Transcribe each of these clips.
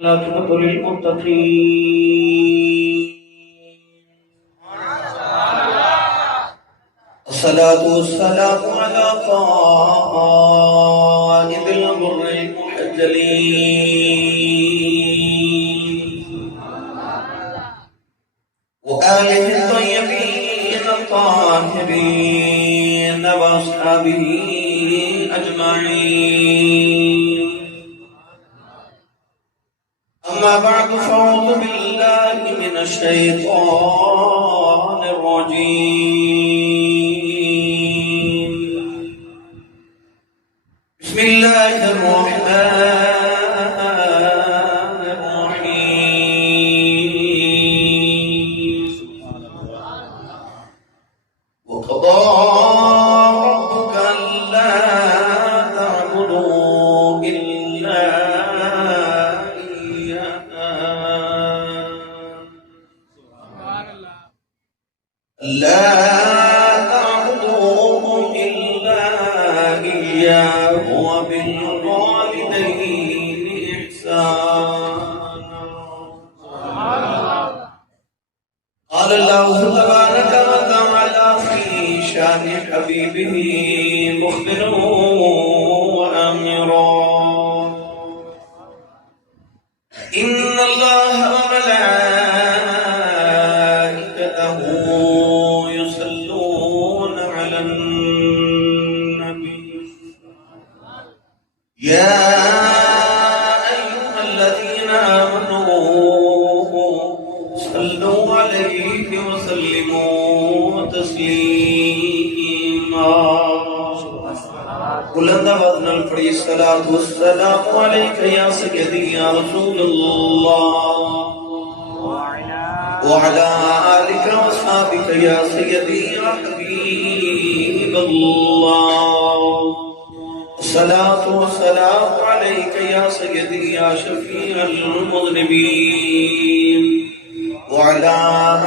والعاقبة للمتقين. الصلاة والسلام على قائد الغر المحجلين وآله الطيبين الطاهرين وأصحابه أجمعين. أما بعد فأعوذ بالله من الشيطان الرجيم. بسم الله الرحمن الرحيم. وقضى ربك ألا تعبدوا إلا لا تعبدوه إلا إياه وبالوالدين إحسانا. قال الله تبارك وتعالى في شان حبيبه مخبرا وآمرا: إن الله وملائكته يصلون على النبي يا أيها الذين آمنوا صلوا عليه وسلموا تسليما. بلند وزن الفڑی الصلاة والسلام عليك يا سيدي يا رسول الله وعلى آلك وصحابك يا سيدي يا حبيب الله. الصلاة والسلام عليك يا سيدي يا شفيع المذنبين وعلى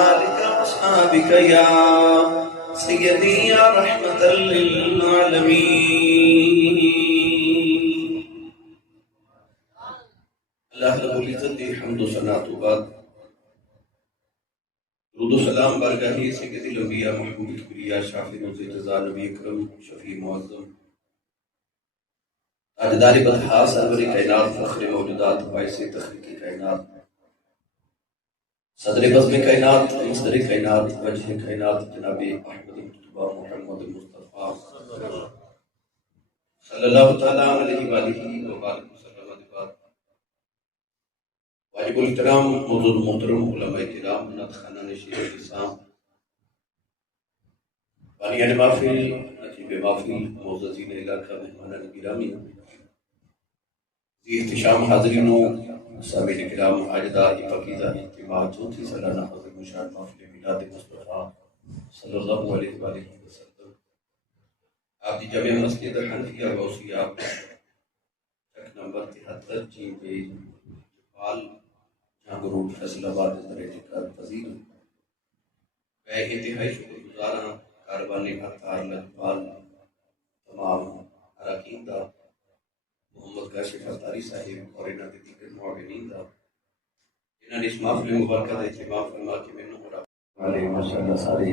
آلك وصحابك يا سيدي يا رحمة للعالمين. اللہ رب العزت دی حمد و ثنا تو بعد درود و سلام بارگاہ سید الانبیاء محبوب کبریا شافی نوز جزا نبی اکرم شفیع معظم تاجدار بطحا سرور کائنات فخر موجودات باعث تخلیق کائنات صدر بزم کائنات مصدر کائنات وجہ کائنات جناب احمد مصطفیٰ محمد مصطفیٰ صلی اللہ تعالیٰ علیہ وآلہ وسلم بعد واجب الاحترام موجود محترم علماء کرام نعت خانان شیخ الاسلام بانیان محفل نقیب محفل معززین علاقہ مہمانان گرامی احتشام حاضرین و سامعین کرام عاجدہ پاکیزہ اجتماع چوتھی سالانہ حضرت مشاہد محفل میلاد مصطفیٰ صلی اللہ علیہ وآلہ وسلم آپ دی جامع مسجد حنفیہ غوثیہ چک نمبر 73 جی پہ جپال جہاں روڈ فیصل آباد ذریعہ پذیر میں انتہائی شکر گزار ہوں کاروانی بھرتار لجپال تمام اراکین دا محمد کاشف اتاری صاحب اور انہاں دے دیگر معاونین دا انہاں نے اس محفل مبارکہ دا اہتمام فرما کے میں نوں علیہ ماشاءاللہ سارے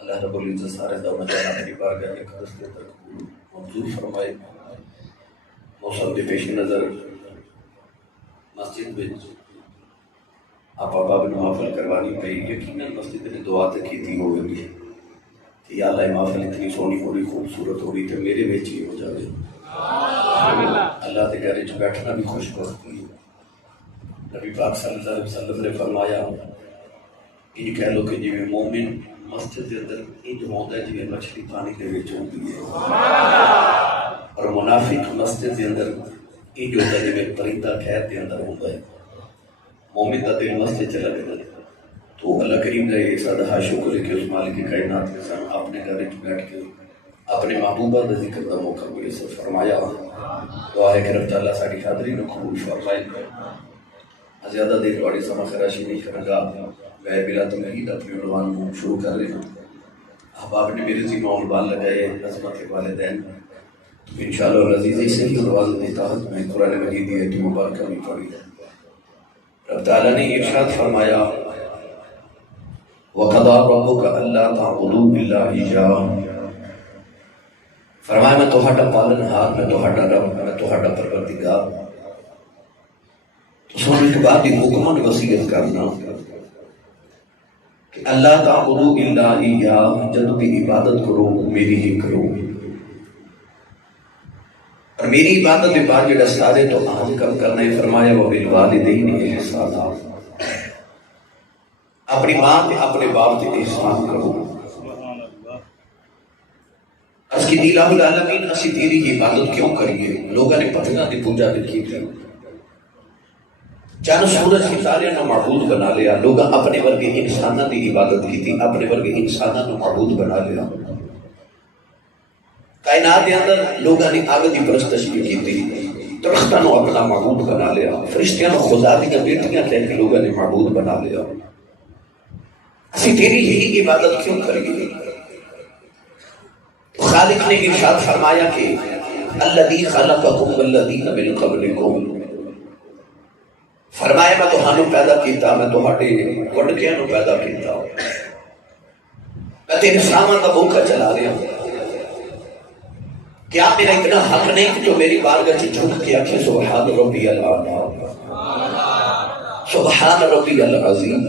اللہ رب العزت سارے دا مجانا میری بارگاہ ایک رستے تک منظور فرمائے. موسم کے پیش نظر مسجد میں آپ احباب نے محفل کروانی پہ یقیناً مسجد نے دعا تک کی تھی ہوگی کہ یا اللہ محفل اتنی سونی ہو رہی خوبصورت ہو رہی تو میرے بیچ ہی ہو جائے. اللہ کے گھر وچ بیٹھنا بھی خوش بختی ہے. نبی پاک صلی اللہ علیہ وسلم نے فرمایا ان کہہ لو کہ جی مومن مسجد کے اندر انج ہوندا ہے جی مچھلی پانی دے وچ ہوندی ہے اور منافق مسجد کے اندر انج ہوندا ہے جی پرندہ قید کے اندر ہوندا ہے. مومن کا دل مسجد چلا گیا تو اللہ کریم کا یہ سادہ شکر ہے کہ اس مالک کائنات کے ساتھ اپنے گھر وچ بیٹھ کے اپنے محبوبہ کا ذکر کا موقع ملے سے فرمایا. دعا ہے کہ رب تعالیٰ ساری حاضری نے قبول فرمائے. زیادہ دیر والی سما خراشی نہیں کروں گا. میں بلا تمہید اپنے عنوان کو شروع کر رہی ہوں. احباب نے میرے ذمہ عنوان لگائے عظمت والدین. انشاءاللہ العزیز سے ہی عنوان دیتا ہوں. میں قرآن مجید کی مبارکہ بھی پڑھی ہے. رب تعالیٰ نے ارشاد فرمایا وَقَضَىٰ رَبُّكَ أَلَّا تَعْبُدُوا إِلَّا إِيَّاهُ، فرمایا میں تہاڈا پالن ہار، میں تہاڈا رب، میں تہاڈا پروردگار۔ تو سننے کے بعد یہ حکم وصیت کرنا کہ اللہ تعبدوا الا ایاہ، جب بھی عبادت کرو میری ہی کرو، اور میری عبادت کے بعد جڑا سارے تو اہم کم کرنا ہے، فرمایا وبالوالدین احسانا، اپنی ماں تے اپنے باپ تے احسان کرو۔ اس کی الہ العالمین اسی تیری عبادت کیوں کریے؟ لوگوں نے پتھراں دی پوجا کی تھی، چند سورج ستارے نو معبود بنا لیا، لوگ اپنے ورگے انسانوں کی عبادت کی تھی، اپنے ورگے انسانوں کو معبود بنا لیا۔ کائنات کے اندر لوگوں نے آگ کی پرستش بھی کی تھی، درختوں کو اپنا معبود بنا لیا، فرشتیاں خدا دی بیٹیاں کہہ کے لوگوں نے معبود بنا لیا۔ اسی تیری ہی عبادت کیوں کریے؟ خالق نے ارشاد فرمایا کہ الذی خلقکم والذین من قبلکم، فرمایا میں تہانوں پیدا کیتا، میں تہاڈے وڈکیاں نو پیدا کیتا، میں تیرے سامان دا بھوکا چلا رہا ہوں۔ کیا میرا اتنا حق نہیں کہ جو میری بارگاہ سے جھک کے آکھے سبحان ربی الاعلی، سبحان ربی العظیم؟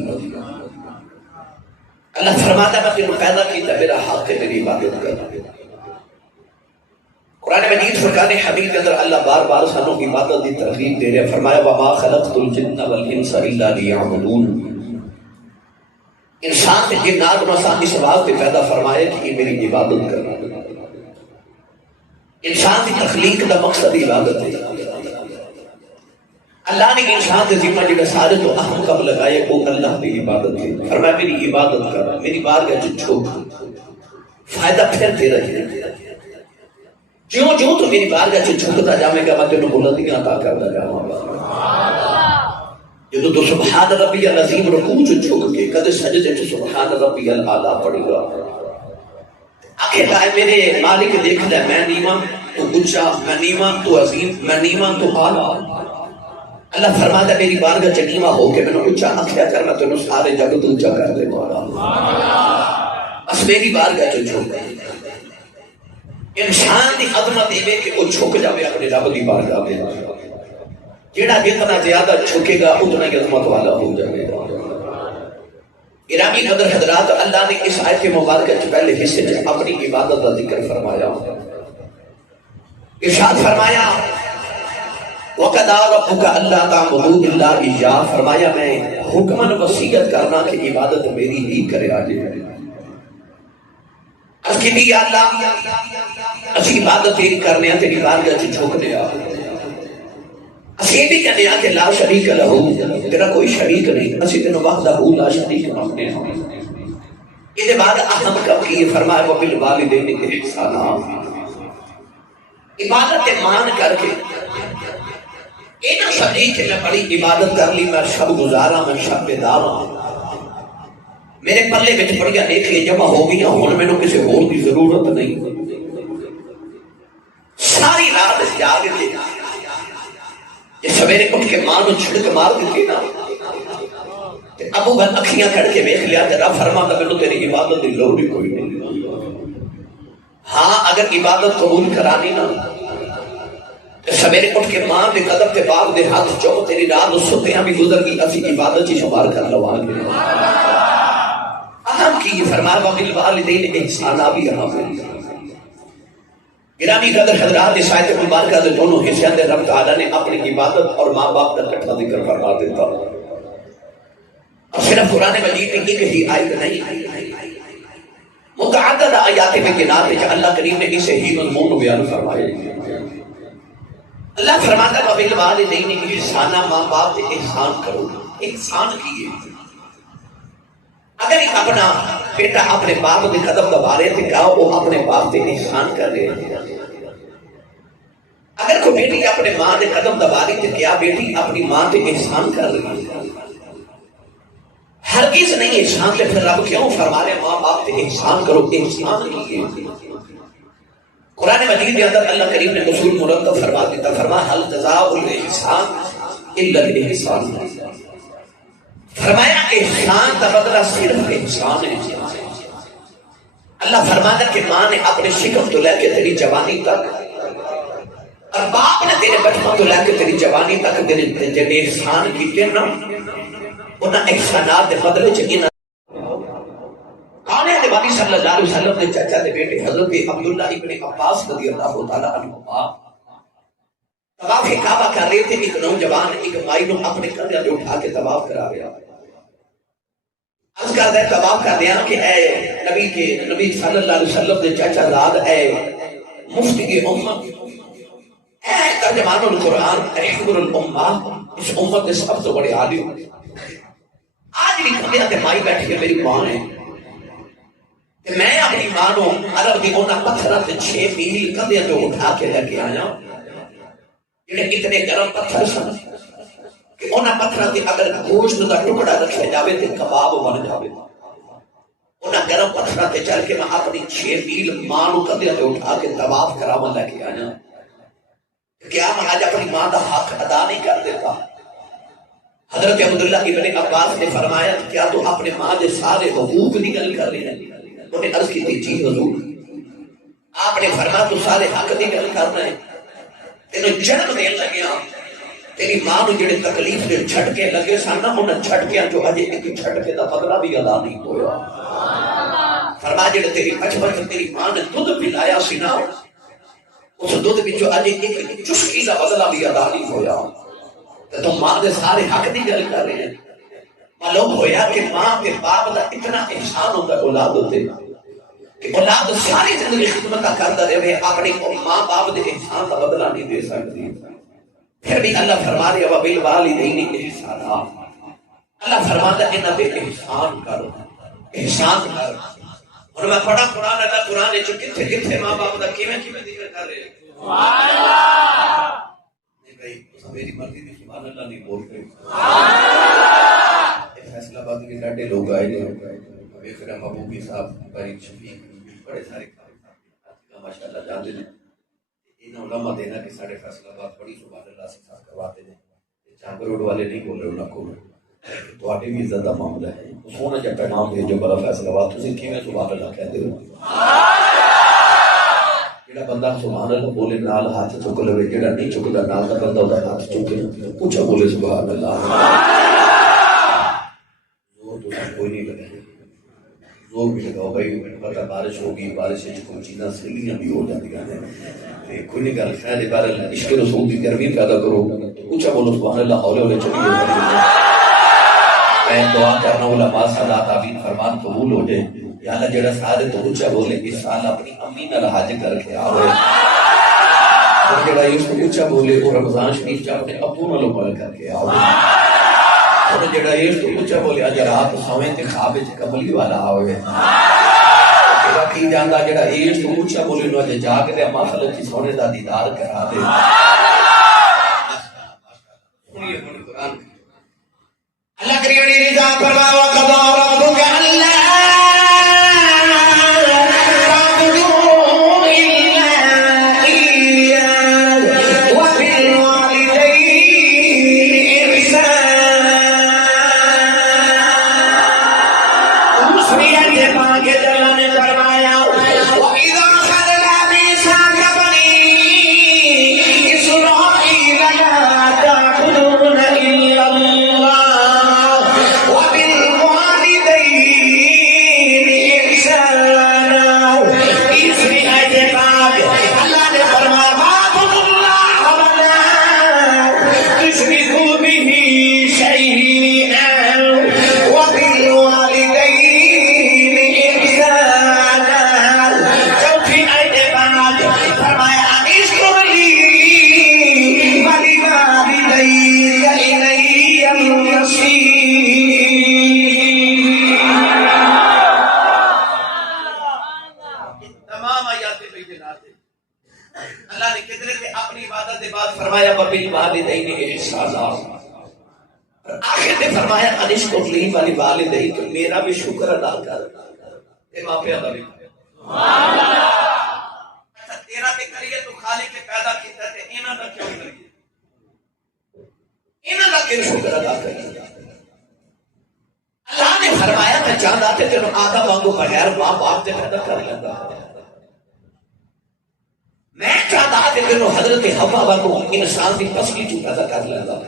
اللہ فرماتا ہے میں تینوں پیدا کیتا، میرا حق ہے میری عبادت کرنا۔ قرآن مجید فرقان حمید کے اندر اللہ بار بار سانوں کی عبادت کی ترغیب دے رہے، فرمایا وَمَا خَلَقْتُ الْجِنَّ وَالْإِنسَ إِلَّا لِيَعْبُدُونِ، انسان تے جنات نو اساں اس واسطے پیدا فرمایا کہ یہ میری عبادت کرنا۔ انسان کی تخلیق کا مقصد عبادت ہے۔ اللہ نے انسان کے ذمہ جڑا سارے تو اہم کم لگائے وہ اللہ کی عبادت ہے، فرمایا میری عبادت کر، میری بارگاہ وچ جھک، فائدہ پھر تیرا ہی۔ جوں جوں تو میری بارگاہ سے جھکتا جاوے گا میں تینوں بلندیاں عطا کرتا جاواں گا۔ جدوں تو سبحان ربی العظیم رکوع وچ جھک کے کدے سجدے وچ سبحان ربی الاعلی پڑھے گا، آخر لائے میرے مالک دیکھ لے میں نیواں تو اونچا، میں نیواں تو عظیم، میں نیواں تو اعلیٰ۔ اللہ فرماتا ہے میری بارگاہ چ نیواں ہو کے مینوں اونچا آکھیا کر، میں تینوں سارے جگ تو اونچا کر دے گا۔ بس میری بارگاہ چ جھک۔ انسان کی عظمت یہ کہ وہ جھک جائے اپنے رب کی بارگاہ میں، جہاں جتنا زیادہ جھکے گا اتنا ہی عظمت والا ہو جائے گا۔ گرامی قدر حضرات، اللہ نے اس آیت مبارکہ کے پہلے حصے میں اپنی عبادت کا ذکر فرمایا، ارشاد فرمایا وَقَضَىٰ رَبُّكَ أَلَّا تَعْبُدُوا إِلَّا إِيَّاهُ، فرمایا میں حکماً وصیت کرنا کہ عبادت میری ہی کرے آجے۔ اس کی بھی اللہ اسی عبادت تیری کرنے ہیں، تیری بارگاہ سے جھکنے آ، اسی بھی کہنے آ کہ لا شریک لہو، تیرا کوئی شریک نہیں، اسی تینوں وحدہ لا شریک ماننے ہیں۔ یہ بعد اہم کب کی فرمایا وبالوالدین احسانا، عبادت مان کر کے یہ نہ سمجھی کہ میں بڑی عبادت کر لی، میں شب گزارا، میں شب بیدار ہوں، میرے پلے وچ بڑیاں نیکیاں جمع ہو گئی، ہن مینوں کسی ہور دی ضرورت نہیں۔ ساری رات جاگ کے یہ سویرے اٹھ کے ماں نو چھڑک مار دیتی نا، ابو گل اکھیاں کھڑ کے ویکھ لیا تے رب فرماتا مینوں تیری عبادت دی لوڑ ہی کوئی نہیں۔ ہاں اگر عبادت قبول کرانی نا تے سویرے اٹھ کے ماں دے قدم تے باپ دے ہاتھ چوم، تیری رات ستیاں بھی گزر گئی، اسی عبادت ہی شمار کر لواں گے۔ اہم کی فرمایا وبالوالدین احسانا بھی اہم ہے۔ گرامی قدر حضرات، اس آیت مبارکہ کے دونوں حصوں میں رب تعالیٰ نے اپنی عبادت اور ماں باپ کا اکٹھا ذکر فرما دیتا، اور صرف قرآن مجید میں ایک ہی آیت نہیں، متعدد آیات میں کنات ہے کہ اللہ کریم نے اسے ہی مضمون بیان فرمائے۔ اللہ فرماتا ہے وبالوالدین احسانا، ماں باپ سے احسان کرو، احسان کیے۔ اگر ایک اپنا بیٹا اپنے باپ کے قدم دبا رہے تھے کہا وہ اپنے باپ سے احسان کر رہے ہیں۔ اگر کوئی بیٹی اپنے ماں کے قدم دبا رہی تھی کیا بیٹی اپنی ماں سے احسان کر رہی ہے؟ ہرگز نہیں احسان سے، پھر رب کیوں فرما رہے ماں باپ سے احسان کرو، احسان کیے۔ قرآن مجید کے اندر اللہ کریم نے رسول مرتب فرما دیتا، فرما هل جزاء الاحسان الا الاحسان، فرمایا احسان کا بدلہ صرف احسان ہے. اللہ فرماتا کہ ماں نے اپنے شکم تو لے کے تیری جوانی تک اور باپ نے تیرے بچپن تو لے کے تیری جوانی تک تیرے احسان کیتے نا انہاں احسانات دے بدلے چ آنے نبی صلی اللہ علیہ وسلم نے چچا دے بیٹے حضرت عبداللہ ابن عباس رضی اللہ تعالیٰ عنہ طواف کعبہ کر رہے تھے. ایک نوجوان ایک مائی نو اپنے کندھے پہ اٹھا کے طواف کرا رہا. عرض کرتا ہے طواف کر دیا کہ اے نبی صلی اللہ علیہ وسلم نے چچا زاد اے مفتی کی امت اے ترجمان القرآن اے حبر الامہ اس امت کے سب سے بڑے عالم آج بھی کندھے تے مائی بیٹھی ہے میری ماں ہے کہ میں اپنی ماں نو عرب دی انہاں پتھراں تے 6 میل کندھے تے اٹھا کے لے کے آیا جڑے اتنے گرم پتھر سن کہ انہاں پتھراں تے اگر گوشت دا ٹکڑا رکھیا جاوے تے کباب بن جاوے. انہاں گرم پتھراں تے چل کے میں اپنی 6 میل ماں نو کندھے تے اٹھا کے طواف کراواں لے کے آیا. کیا میں آج اپنی ماں دا حق ادا نہیں کر دیتا؟ حضرت عبداللہ ابن عباس نے فرمایا کیا تو اپنے ماں دے سارے حقوق کی گل کر رہے ہیں؟ انہیں عرض کی تھی جی حضور. آپ نے فرمایا تو سارے حق کی گل کرنا ہے. تینوں جنم دین لگیا تیری ماں نو جڑے تکلیف دے جھٹکے لگے سن نا انہاں جھٹکیاں جو اجے ایک جھٹکے دا بدلہ بھی ادا نہیں ہویا. فرمایا جڑے تیری بچپن تیری ماں نے دودھ پلایا سی نا اس دودھ وچوں اجے ایک چسکی دا بدلہ بھی ادا نہیں ہویا. تے تم ماں دے سارے حق دی گل کر رہے ہیں. معلوم ہویا کہ ماں کے باپ دا اتنا احسان ہوتا ہے اولاد ہوتے کہ اولاد ساری زندگی خدمت کرتا رہے اپنی ماں باپ دے احسان کا بدلہ نہیں دے سکتی. پھر بھی اللہ فرما رہے وبالوالدین احسانا. اللہ فرماتا ہے انہاں پہ احسان کرو احسان کر. اور میں پڑھا قرآن اللہ قرآن وچ کتھے کتھے ماں باپ دا کیویں کیویں ذکر کر رہے ہیں. سبحان اللہ. نہیں بھائی میری مرضی دی سبحان اللہ نہیں بول رہے. سبحان اللہ. فیصلہ آباد کے ڈاڈے لوگ آئے ہیں اکرم ابو کی صاحب بڑی شفیق بڑے سارے ماشاء اللہ جانتے ہیں انہوں علماء دینا کہ سارے فیصلہ آباد بڑی سبحان اللہ سے ساتھ کرواتے ہیں. چاند روڈ والے نہیں بول رہے انہوں کو تو آٹے بھی عزت کا معاملہ ہے. سونا جب پیغام بھیجو بڑا فیصلہ آباد تسی کیویں سبحان اللہ کہتے ہو؟ جڑا بندہ سبحان اللہ بولے نال ہاتھ چک لے جڑا نہیں چکدا نال دا بندہ دا ہاتھ چک لے اونچا بولے سبحان اللہ. کوئی نہیں لگا زور بھی لگاؤ بھائی پتہ بارش ہوگی بارش کوئی چیزاں سیلیاں بھی ہو جاتی ہیں کوئی نہیں کر خیر بار عشق رسول کی گرمی پیدا کرو اونچا بولو سبحان اللہ ہولے ہولے چلیے. میں دعا کرنا علماء صلاح تعبیر فرمان قبول ہو جائے. یا اللہ جڑا سارے تو اونچا بولے اس سال اپنی امی نال حج کر کے آوے اور جڑا اس کو اونچا بولے وہ رمضان شریف چ اپنے ابو نال عمل کر کے آوے اور جڑا اس کو اونچا بولے اج رات سویں تے خواب وچ کملی والا آوے. جڑا کی جاندا جڑا اس کو اونچا بولے نو اج جاگ دے محفل وچ سونے دا دیدار کرا دے. سنیے قرآن اللہ کریم نے رضا فرمایا وقضى ربك الا تعبدوا الا اياه وبالوالدين احسانا. مسلم کے پاک اللہ نے فرمایا واذا اخذنا ميثاق بني اسرائيل لا تعبدون الا الله اللہ نے کتنے تھے اپنی عبادت کے بعد فرمایا وبالوالدین احسانا. آخر نے فرمایا انشکر لی ولوالدیک کہ میرا بھی شکر ادا کر تے ماں پیو دا بھی. سبحان اللہ. اچھا تیرا تے کریے تو خالق نے پیدا کیتا تے انہاں دا کیوں کریے؟ انہاں دا کیوں شکر ادا کریے؟ چاہتا تھے تینوں آدم وانگو بغیر ماں باپ سے پیدا کر لیتا، میں چاہتا کہ تینوں حضرت حوا وانگو انسان کی پسلی چو پیدا کر لیتا،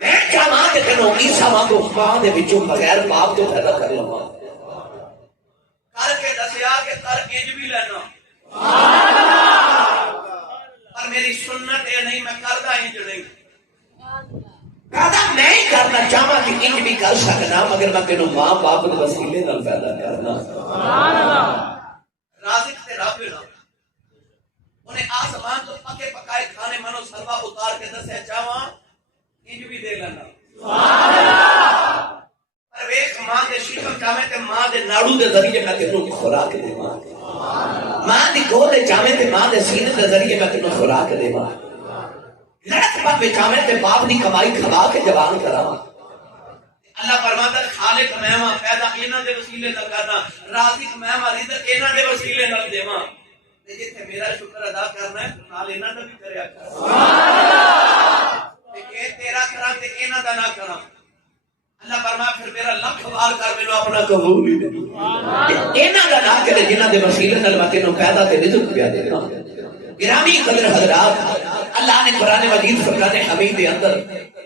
میں چاہتا کہ تینوں عیسیٰ وانگو ماں دے بچوں بغیر باپ تو پیدا کر لیتا، کر کے دسیا کہ کر انج بھی لینا، پر میری سنت یہ نہیں، میں کردہ انج نہیں، کہتا میں ہی کرنا چاہتا کہ انج بھی کر سکنا، مگر میں تینوں ماں باپ دے وسیلے نال پیدا کرنا۔ رازق تے رب نا، انہیں آسمان تو پکے پکائے کھانے منو سلوا اتار کے دسے چاہواں انج بھی دے لینا، پر ویکھ ماں دے شکم چاہے تے ماں دے ناڑو دے ذریعے میں تینوں کی خوراک دے ماں، ماں دی گود چاہے تے ماں دے سینے دے ذریعے میں تینوں خوراک دے ماں، لڑک پت چاہے تے باپ دی کمائی کھوا کے جوان کرا۔ اللہ فرماتا خالق میں ماں پیدا انہاں دے وسیلے نال کرنا، رازق میں ماں رزق انہاں دے وسیلے نال دیواں، تے جتھے میرا شکر ادا کرنا ہے نال انہاں دا بھی کریا کر، سبحان اللہ، تے تیرا کراں تے انہاں دا نہ کراں۔ اللہ فرمایا پھر میرا لکھ وار کر مینوں اپنا قبول ہی دے، انہاں دا نہ کرے جنہاں دے وسیلے نال میں تینوں پیدا تے رزق پیا دینا۔ گرامی قدر حضرات، اللہ نے قرآن مجید فرقان حمید کے اندر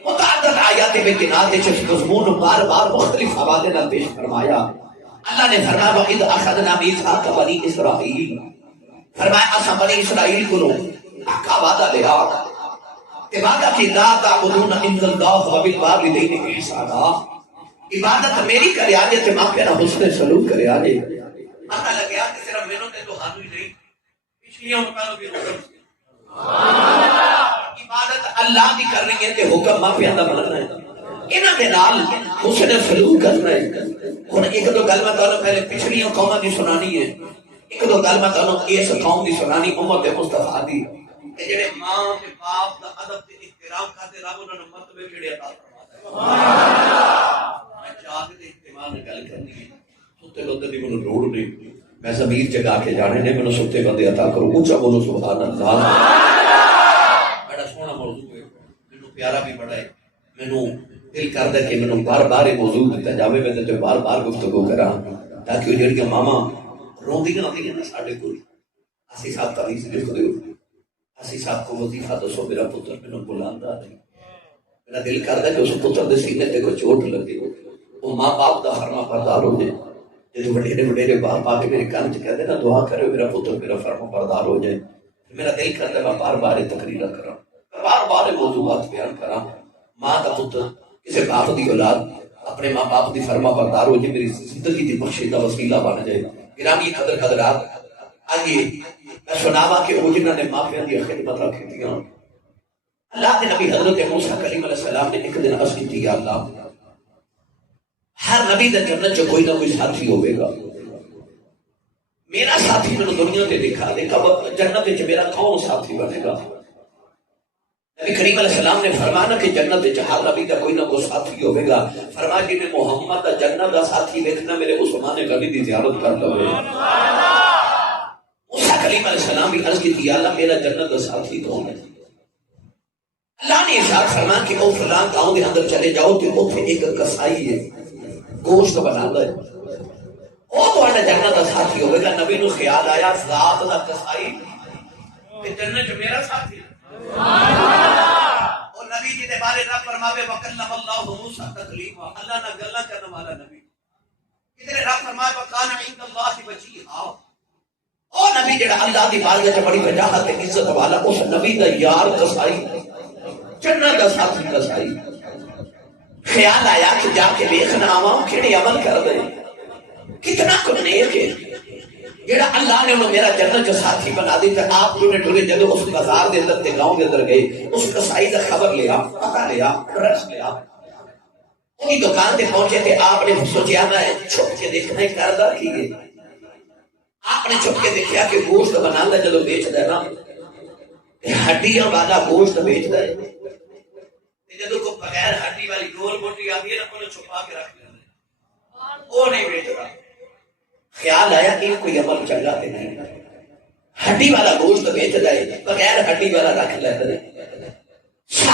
متعدد آیات بینات اس مضمون بار بار مختلف حوالے نال پیش فرمایا۔ اللہ نے فرمایا وَإِذْ أَخَذْنَا مِيثَاقَ بَنِي إِسْرَائِیل، فرمایا اساں بنی اسرائیل کو پکا وعدہ لیا کہ وعدہ کی لا تعبدون الا اللہ وبالوالدین احسانا، عبادت میری کرے آجے تے ماں پیرا حسن سلوک کرے آجے۔ پتہ لگیا کہ صرف مینوں تے تو ہانو ہی نہیں، پچھلیوں مکانوں بھی حکم، عبادت اللہ دی کر رہی ہے کہ حکم ماں پیادا بننا ہے، انہاں دے نال حسن سلوک کرنا ہے۔ ہن ایک دو گل میں تانوں پہلے پچھلیاں قوماں دی سنانی ہے، ایک دو گل میں تانوں اس قوم دی سنانی امت مصطفیٰ دی کہ جڑے ماں تے باپ دا ادب تے احترام کرتے رب انہاں نوں مرتبے کیڑے عطا فرماتا ہے۔ سبحان اللہ، میں چاہ کے اہتمام گل کرنی ہے، ستے بندے دی مینوں لوڑ نہیں، میں ضمیر جگا کے جانے نے مینوں ستے بندے عطا کرو، اونچا بولو سبحان اللہ۔ بڑا سونا موضوع ہے، مینوں پیارا بھی بڑا ہے، مینوں دل کردا کہ مینوں بار بار یہ موضوع دتا جاوے، میں تے بار بار گفتگو کراں تاکہ جڑیاں ماواں روندیاں ہوندیاں نا ساڈے کول، اسی صاحب تعلیم لکھدے ہو، اسی صاحب کو وظیفہ دسو میرا پتر مینوں بلاندا نہیں، میرا دل کردا کہ اس پتر دے سینے تے کوئی چوٹ لگے، وہ ماں باپ دا فرما بردار ہو جائے۔ جب وڈیرے وڈیرے باپ آ کے میرے کان چ کہتے نا دعا کرو میرا پتر میرا فرما بردار ہو جائے، میرا دل کرتا ہے میں بار بار تقریر کراں، بار بار موضوعات بیان کراں۔ ماں دا پتر کسی باپ دی اولاد اپنے ماں باپ دی فرما بردار ہو جائے، میری زندگی دی بخشش دا وسیلہ بن جائے۔ گرامی قدر حضرات، آئیے میں سناواں کہ وہ جنہاں نے ماں پیاں دی خدمت رکھی تھی، اللہ کے نبی حضرت موسیٰ کلیم علیہ السلام نے ایک دن عرض کی تھی یا اللہ ہر نبی دے جنت جو کوئی نہ کوئی ساتھی ہوئے گا، میرا ساتھی میں دنیا تے دکھا دے گا، جنت وچ میرا کون ساتھی بنے گا؟ نبی کریم علیہ السلام نے فرمایا کہ جنت وچ ہر نبی کا کوئی نہ کوئی ساتھی ہوئے گا، فرمایا جی نے محمد دا جنت دا ساتھی دیکھنا میرے عثمان غنی دی زیارت کر لو۔ موسیٰ کلیم علیہ السلام بھی عرض کی تھی یا اللہ میرا جنت دا ساتھی کون ہے؟ اللہ نے ارشاد فرمایا کہ او فلاں گاؤں دے اندر چلے جاؤ تے اوتھے ایک کسائی ہے گوشت بناتا ہے، وہ تہاڈا جنت دا ساتھی ہوئے گا۔ نبی نو خیال آیا ذات دا کسائی تے جنت چ میرا ساتھی، اور نبی جی دے بارے رب فرماوے وکلم اللہ موسیٰ تکلیما، اللہ نہ گلاں کرن والا نبی، کدھر رب فرمایا وکان عند اللہ وجیہا، او نبی جڑا اللہ دی بارگاہ چ بڑی وجاہت تے عزت والا، اس نبی دا یار کسائی، جنت دا ساتھی کسائی۔ خیال آیا کہ جا کے دیکھنا آواں کھڑے عمل کر دے، کتنا کچھ نیک ہے جڑا اللہ نے انہوں میرا جنت کا ساتھی بنا دی۔ تو آپ جو نے ٹھولے جدو اس بازار دے اندر تے گاؤں دے اندر گئے، اس کسائی دا خبر لیا، پتہ لیا، ایڈریس لیا، وہی دکان تے پہنچے تے آپ نے سوچیا میں چھپ کے دیکھنا ہی کردہ کیے، آپ نے چھپ کے دیکھیا کہ گوشت بنانا جدو بیچ دے نا ہڈیاں والا گوشت بیچ دے، جدو کو بغیر ہڈی والی گول موٹی آتی ہے نا انہیں چھپا کے رکھ لینا، وہ نہیں بیچ رہا۔ خیال آیا کہ کوئی عمل چنگا تے نہیں، ہڈی والا گوشت بیچ دے بغیر ہڈی والا رکھ لیتے ہیں۔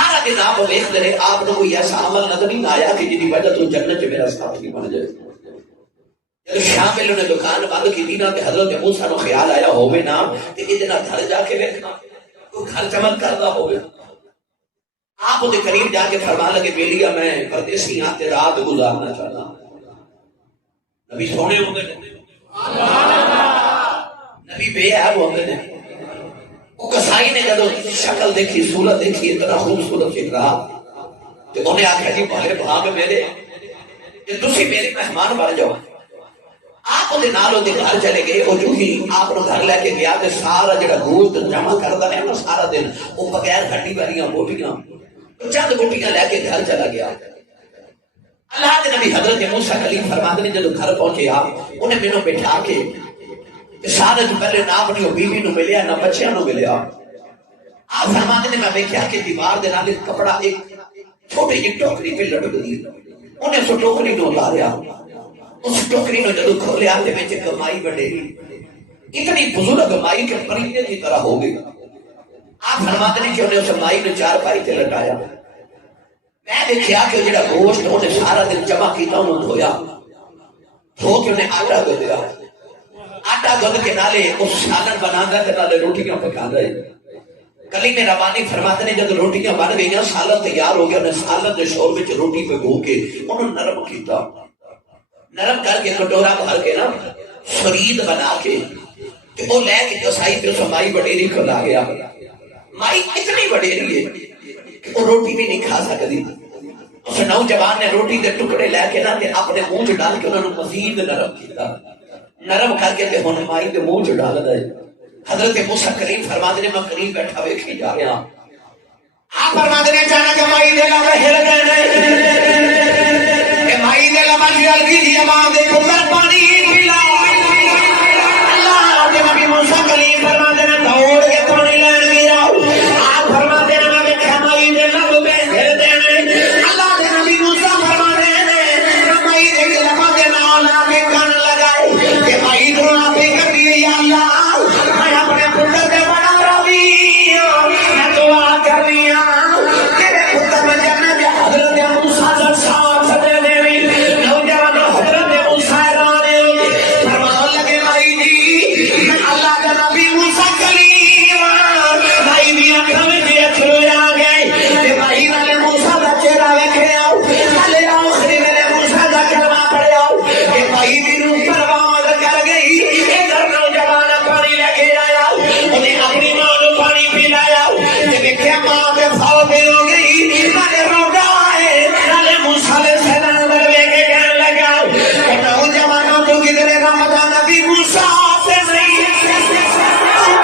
سارا دن آپ دیکھتے رہے، آپ کو کوئی ایسا عمل نظر نہیں آیا کہ جن کی وجہ تو جنت میرا ساتھی بن جائے۔ جب شام میں انہوں نے دکان بند کی نا کہ حضرت موسیٰ نو خیال آیا ہوئے نا کہ اتنا گھر جا کے دیکھنا، کوئی گھر چمک کرتا ہوئے۔ آپ وہ قریب جا کے فرما لگے بیلیا میں پردیسی ہاں تے رات گزارنا چاہتا ہوں۔ نبی سونے ہوں گے، نبی بے عیب ہوں گے۔ وہ کسائی نے جب شکل دیکھی، صورت دیکھی، اتنا خوبصورت فکر رہا کہ انہیں آخر جی بھاگے بھاگ میرے کہ تسی میرے مہمان بن جاؤ۔ آپ وہ نالوں دے گھر چلے گئے، وہ جو ہی آپ نے گھر لے کے گیا کہ سارا جڑا گوشت جمع کرتا ہے نا سارا دن، وہ بغیر ہڈی والیاں بوٹیاں چند بوٹیاں لے کے گھر چلا گیا۔ اللہ کے نبی حضرت موسیٰ کلیم فرماتے ہیں جب گھر پہنچے آپ انہیں مینوں بٹھا کے سارے جو پہلے نہ اپنی بیوی نو ملیا نہ بچیاں نو ملیا۔ آپ فرماتے ہیں میں دیکھا کہ دیوار دے نال کپڑا ایک چھوٹی جی ٹوکری پہ لٹک دی، انہیں اس ٹوکری نو اتاریا، اس ٹوکری نو جدو کھولیا تے وچ گمائی وڈیری، اتنی بزرگ گمائی کہ پرندے کی طرح ہو گئی۔ آپ فرماتے ہیں کہ انہیں اس مائی نے چارپائی تے لٹایا۔ میں دیکھا کہ جڑا گوشت انہیں سارا دن جمع کیتا انہوں دھویا، دھو کے انہیں آٹا گدیا، آٹا گد کے نالے اس سالن بنانا تے نالے روٹیاں پکانا ہے۔ کلیم ربانی فرماتے ہیں جب روٹیاں بن گئیاں سالن تیار ہو گیا، انہیں سالن دے شور وچ روٹی پہ گو کے انہوں نرم کیتا، نرم کر کے کٹورا بھر کے نا فرید بنا کے وہ لے کے کسائی پہ اس مائی وڈیری کو لا گیا۔ مائی اتنی وڈیری ہے کہ وہ روٹی بھی نہیں کھا سکتی۔ اس نوجوان نے روٹی کے ٹکڑے لے کے نا اپنے منہ چ ڈال کے انہوں نے مزید نرم کیتا، نرم کر کے ہن مائی کے منہ چ ڈال دے۔ حضرت موسیٰ کریم فرماتے ہیں میں قریب بیٹھا ویکھی جا رہا، آپ فرماتے ہیں اچانک مائی دے لمبے ہل گئے، مائی دے لمبے ہل گئی جی ماں دے پتر پانی پلا۔ اللہ کے نبی موسیٰ کریم فرماتے ہیں دوڑ کے پانی لین گیا۔ آپ فرماتے ہیں میں ویکھا مائی دے لمبے ہل گئے۔ اللہ کے نبی موسیٰ فرماتے ہیں مائی دے لمبے دے نال آ کے کان لگائے کہ مائی تو آپ ہی کر دیے یا اللہ میں اپنے پتر دے بڑا راضی ہوں، میں دعا کر رہی ہوں تیرے پتر میں جنت حضرت موسیٰ کا ساتھ دے دے۔ نوجوان حضرت موسیٰ رانے فرمان لگے مائی جی میں اللہ کا نبی موسیٰ کلیم مائی دی اکھاں وچ اچھلے آ گئے تے مائی والے موسیٰ دا چہرہ ویکھیا، ہلے آخری ویلے موسیٰ دا کلمہ پڑھیا کہ مائی دی روح پرواز کر گئی۔ ادھر نوجوان پانی لے کے آیا، انہیں اپنی ماں کو پانی پلایا، جب دیکھا ماں کے فوت ہو گئی، مارے روڈا ہے نالے موسیٰ علیہ السلام لے کے کہنے لگا کہ نوجوانوں تو کدھر رمضان نبی موسیٰ سے نہیں،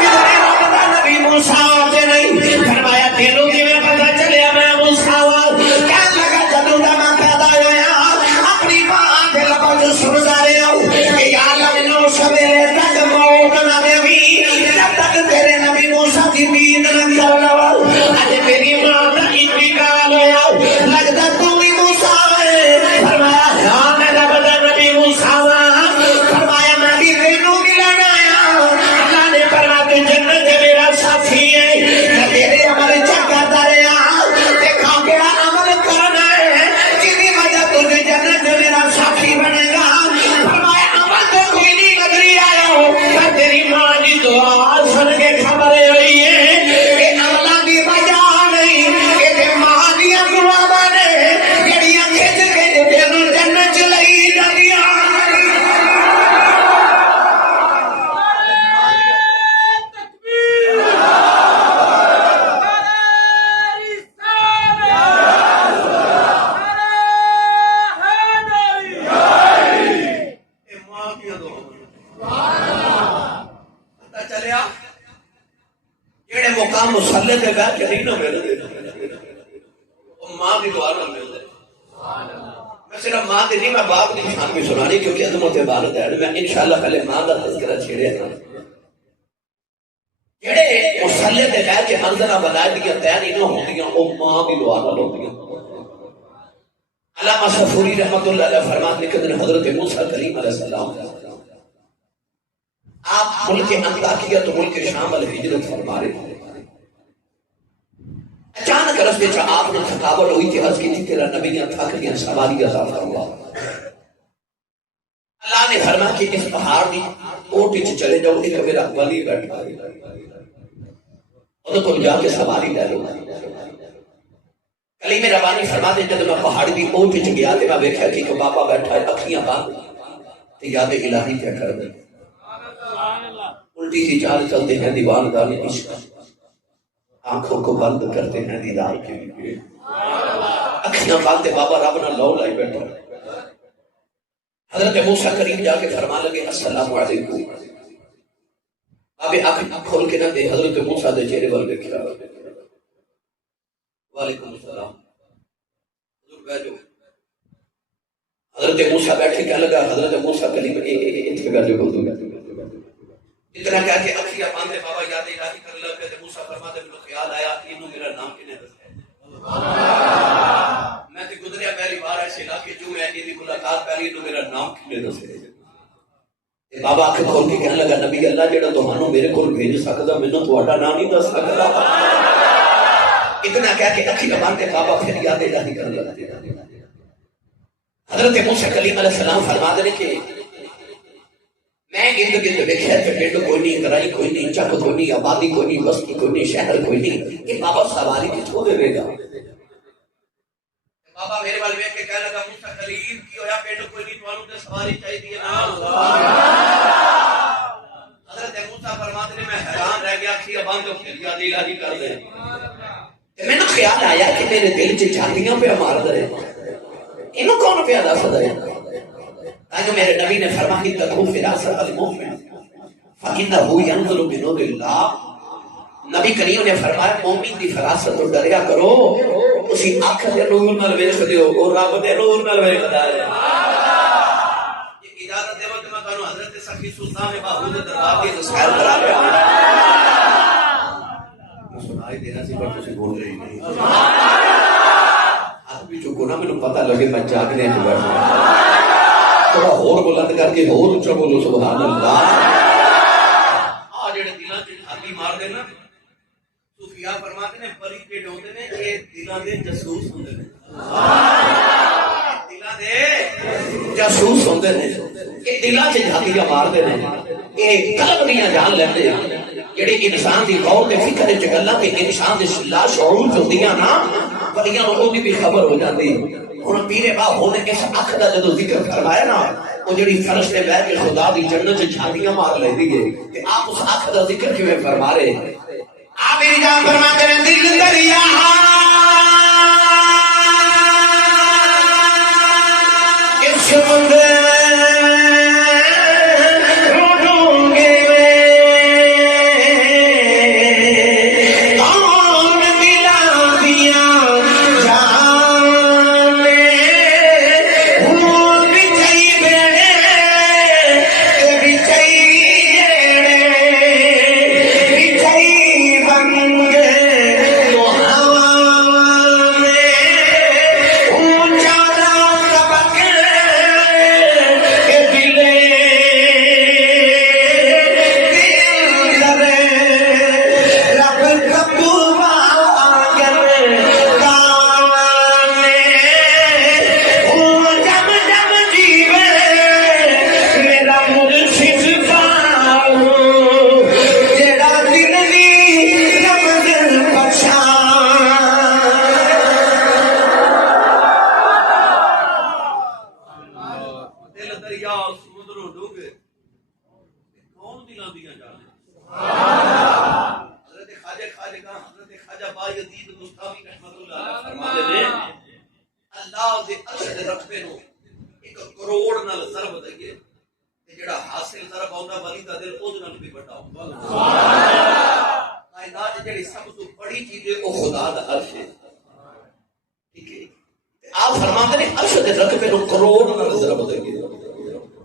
کدھر رمضان نبی موسیٰ سے نہیں۔ فرمایا تینوں کی میں پتہ چلیا میں موسیٰ ہوں، کہنے لگا جدوں دا میں پیدا ہویا اپنی ماں کے لفظ سندا رہا ہوں کہ یا اللہ مینوں سویرے تک موت نہ دیوی جب تک تیرے نبی موسیٰ کی دید نہ کر لوا۔ اج میری ماں دا انتقال ہویا، لگتا تو بھی موسیٰ ہے۔ فرمایا ہاں میں رب دا نبی موسیٰ ہوں۔ فرمایا میں بھی تینوں ملن آیا، اللہ نے فرمایا تو جنت میرا ساتھی ہے، میں تیرے عمل چیک کرتا رہا، دیکھا کیڑا عمل کرنا ہے جس کی وجہ تجھے جنت میرا ساتھی بنے گا۔ فرمایا عمل تو کوئی نہیں نظری آیا ہو، پر تیری ماں کی دعا سن کے خبر ہوئی ہے کہ عملہ کی وجہ نہیں کہ تے ماں دیا دعا نے جڑیاں کھچ کے تینوں جنت چ لئی جاندیاں۔ چلیا جڑے مقام مسلے تے بیٹھ کے نہیں نہ ملدے وہ ماں دی دعا نہ ملدے۔ میں صرف ماں دی نہیں میں باپ دی شان بھی سنانی کیونکہ عظمت والدین میں انشاءاللہ پہلے ماں دا تذکرہ چھیڑیا تھا۔ جڑے مسلے تے بیٹھ کے منظرہ بنائے دیا طے نہیں نہ ہوندیاں وہ ماں دی دعا نہ ہوندیاں۔ علامہ صفوری رحمۃ اللہ علیہ فرماتے ہیں کہ حضرت موسیٰ کلیم علیہ السلام آپ ملک انطاکیہ تو ملک شام الہجرت فرما رہے تھے۔ اچانک رستے چ آپ نے تھکاوٹ ہوئی تھی، عرض کی تھی تیرا نبیاں تھک گیا، سواری عطا فرما۔ اللہ نے فرمایا کہ اس پہاڑ کی اوٹ وچ چلے جاؤ، ایک میرا ولی بیٹھا ہے، تو جا کے سواری لے لو۔ کلیم ربانی فرماتے جب میں پہاڑ کی اوٹ وچ گیا تے میں ویکھیا کہ ایک بابا بیٹھا ہے، اکھیاں بند تے یاد الہی کیا کر دے، الٹی سی چال چلتے ہیں دیوان دار عشق، آنکھوں کو بند کرتے ہیں دیدار کے لیے، اکھیاں بند بابا رب نہ لو لائی بیٹھا۔ حضرت موسیٰ کریم جا کے فرما لگے السلام علیکم، ابھی آنکھ کھول کے نہ دے، حضرت موسیٰ دے چہرے پر دیکھا، وعلیکم السلام، حضرت موسیٰ بیٹھے کیا لگا، حضرت موسیٰ کریم اتنے گا جو بول دوں، اتنا کہا کہ اکھیاں باندھے بابا یاد الہی کر لگے تے موسیٰ فرماتے مجھے خیال آیا انہوں میرا نام کنے دستا ہے، میں تے گزریا پہلی بار ایسے علاقے جو میں انہی ملاقات پہلی انہوں میرا نام کنے دستا ہے۔ بابا آنکھ کھول کے کہنے لگا نبی اللہ جڑا تمہانوں میرے کو بھیج سکتا مینوں تہاڈا نام نہیں دس سکتا۔ اتنا کہہ کے اکھیاں باندھے بابا پھر یاد الہی کر لگے۔ حضرت موسیٰ کلیم علیہ السلام فرماتے ہیں کہ میں ارد گرد دیکھا کہ پنڈ کوئی نہیں، گرائی کوئی نہیں، چک کوئی نہیں، آبادی کوئی نہیں، بستی کوئی نہیں، شہر کوئی نہیں، کہ بابا سواری کتھوں دے گا؟ بابا میرے والے میں کہ کہنے لگا موسیٰ کلیم کی ہویا پنڈ کوئی نہیں، توانوں تے سواری چاہی دیئے نا۔ حضرت موسیٰ فرماتے ہیں میں حیران رہ گیا کہ ابان جو پھر یاد الہی کر دے، میں نے خیال آیا کہ میرے دل چ جھاڑیاں پہ مار دے، انہوں کون پہ ادا سدا ہے؟ آج میرے نبی نے فرمائی تکو فراست المومن فَإِنَّهُ يَنْظُرُ بِنُورِ اللَّهِ، نبی کریم نے فرمایا مومن دی فراست تو ڈریا کرو، اسی آنکھ دے نور نال ویکھ دیو اور رب دے نور نال ویکھ دا ہے۔ یہ اجازت دے وقت میں کہوں حضرت سخی سلطان باہود دربار کی سیر کرا رہا ہوں، سنائی دینا سی پر تسی بول رہی نہیں، ہاتھ بھی چکو نا مینوں پتہ لگے میں جاگنے تو بیٹھا، تھوڑا اور بلند کر کے اور اونچا بولو سبحان اللہ۔ آ جڑے دلاں تے ہاتھی مار دے نا، صوفیاء فرماتے ہیں پری جڑے ہوندے نے اے دلاں دے جاسوس ہوندے نے، دلاں دے جاسوس ہوندے نے، اے دلاں تے ہاتھیاں مار دے نے، اے قلب دیاں جان لیندے جڑے انسان دی غور تے فکر وچ گلاں تے انسان دے لا شعور ہوندیاں نا، بڑیاں نوں دی بھی خبر ہو جاندی۔ ہن پیرے باہو نے اس اکھ دا جدوں ذکر فرمایا نا، وہ جڑی فرش تے بیٹھ کے خدا دی جنت وچ جھاڑیاں مار لیندی ہے، تے آپ اس اکھ دا ذکر کیویں فرما رہے؟ آپ میری جان فرماتے ہیں دل دریا اس سمندر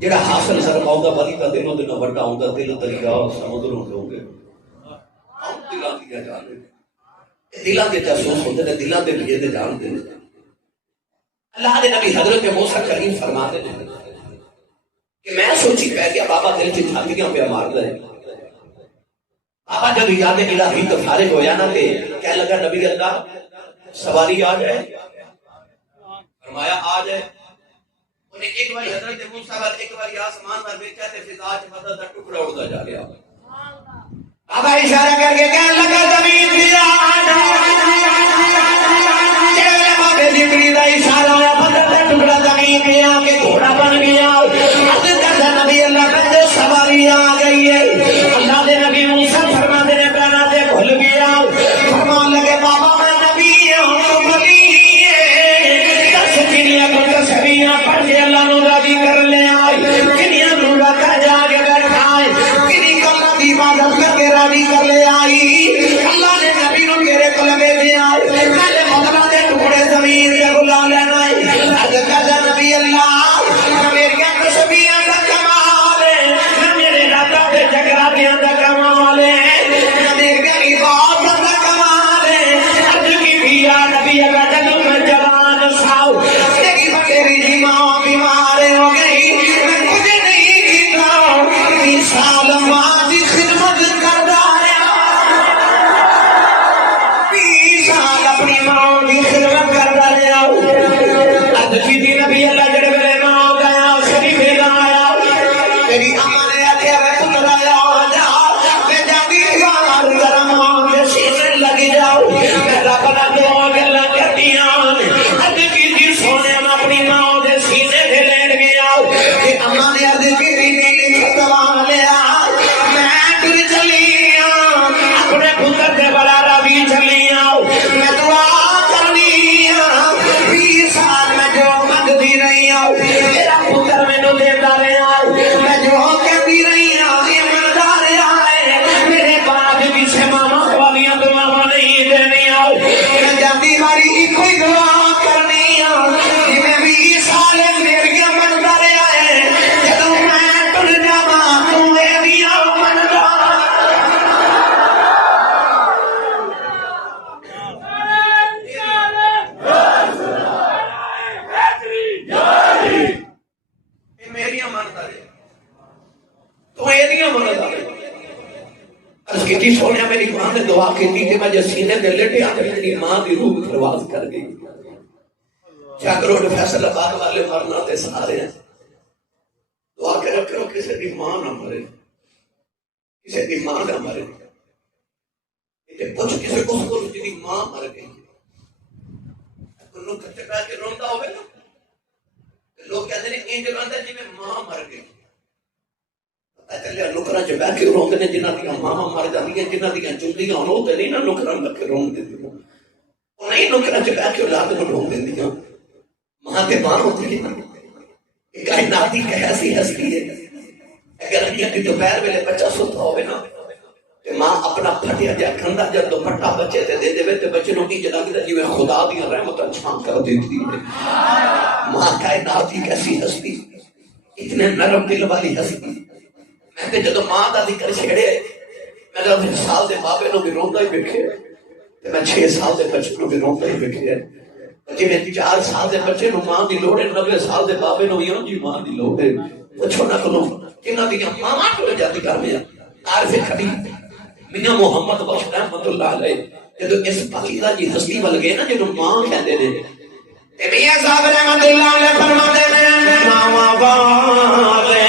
جڑا حاصل سر پاؤں بلی کا دلوں دنوں بڑا ہوں دل دریا سمندروں لوگ دلاں دیا جان دلاں دے جاسوس ہوندے نے، دلاں دے لیے دے جان دے۔ اللہ دے نبی حضرت موسیٰ کریم فرماتے ہیں کہ میں سوچی پہ گیا بابا دل کی جھالیاں پہ مار دے، آقا جب یاد الہی تو فارغ ہو جانا تھے کیا لگا نبی اللہ سواری آ جائے فرمایا آ جائے انہیں ایک بار حضرت موسیٰ پر ایک بار آسمان پر بیٹھا تھے فضا چ مدد کا ٹکڑا اڑتا جا رہا آقا اشارہ کر کے کہنے لگا زمین بھی آ جائے جبریل کا اشارہ ہوا مدد کا ٹکڑا زمین بھی آ کے گھوڑا بن گیا حضرت نبی اللہ کا سواری آ گئی ہے اللہ دے نبی موسیٰ فرما دے پیرا دے بھول گیا فرمان لگے بابا میں نبی ہوں تو بلی دس چڑیاں کو تصویریں پڑھ کے اللہ نو راضی کر لے آئی کنیاں نو رکھا جا کے بیٹھائے کنی کلمہ دی عبادت کر کے راضی کر لے آئی اللہ نے نبی نو میرے کو لگے دے آئی پہلے مدلہ دے ٹکڑے زمین سے بلا لینا ہے حضرت نبی اللہ میری تصویریں کا کمال ہے نہ میرے دادا دے جگراتیاں دا کمال ہے نہ میری عبادت دا کمال ہے عرض کی بھی یا نبی اللہ جب میں جوان ساؤ میری بکری جی ماں بیمار ہو گئی میں مجھے نہیں کیتا 20 سال ماں دی خدمت کردا رہا 20 سال اپنی ماں دی خدمت کردا رہا عرض کی دی نبی اللہ جڑے میرے ماں گیا سبھی بھیگا آیا میری اماں نے آکھیا میں پتر آیا جا میں جاندی یار ذرا ماں کے سینے لگ جاؤ میں رب نال دعا گلاں کردیاں عرض کی سونے میں اپنی ماں دے سینے تے لیٹ گیا کہ اماں نے عرض کی نہیں ختم لیا میں ٹر چلی اپنے پتر دے بڑا راوی چلی میں دعا کرنی 20 سال میں جو منگتی رہی ہوں میرا پتر مینوں دیندا رہا میں جو کہتی رہی ہوں یہ منگتا رہا ہے میرے بعد بھی سے ماما والیاں دعاواں نہیں دینیاں میں جاندی ماری کوئی دعا کرنی کہ میں 20 سال میریاں منگتا رہا ہے جدوں میں ٹر جاواں تو میریاں منگتا میریاں منگتا رہے تو میریاں منگتا رہے عرض کی سونے میری ماں نے دعا کی کہ میں جس سینے دے لٹیا تے میری ماں دی روح پرواز کر گئی جاگروڈ فیصل آباد والے مرنا تے سارے ہیں دعا کر رکھو کسی دی ماں نہ مرے کسی دی ماں نہ مرے تے پوچھ کسی کو جی ماں مر گئی کنوں کچھ پہ کے روندا ہوئے نا لوگ کہتے ہیں انج روندا جی میں ماں مر گئی چلے نکراں چ بیٹھ کے روندے نے جنہاں دیاں ماواں مر جاندیاں جنہاں دیاں چلدیاں ہون تے نہیں نا نکراں لکھ رون دیندیاں او نہیں نکراں چ بیٹھ کے اولاد نوں رون دیندیاں ماں تے ماں ہوندی ہے یہ کائنات دی کیسی ہستی ہے اگر انہاں دی دوپہر ویلے بچہ ستا ہوے نا تے ماں اپنا پھٹیا جا کھندا جب دوپٹا بچے تے دے دے تے بچے نوں کی لگدا جویں خدا دی رحمت چھان کر دیندی ہے ماں کائنات دی کیسی ہستی اتنے نرم دل والی ہستی میں جدو ماں کا ذکر چھیڑے میں 10 سال دے بابے نو بھی روندا ہی ویکھیا تے میں 6 سال دے بچے نو بھی روندا ہی ویکھیا جی میں 4 سال دے بچے نو ماں دی لوڑ ہے 90 سال دے بابے نو بھی جی ماں دی لوڑ ہے پوچھو نہ کلو کنہاں دیاں ماں ٹر جاتی گھر میں عارف کھڑی میاں محمد بخش رحمت اللہ علیہ جدو اس پاکیزہ جی ہستی ول گئے نا جنوں ماں کہندے نے تے میاں صاحب رحمت اللہ علیہ فرماتے نے ماں والے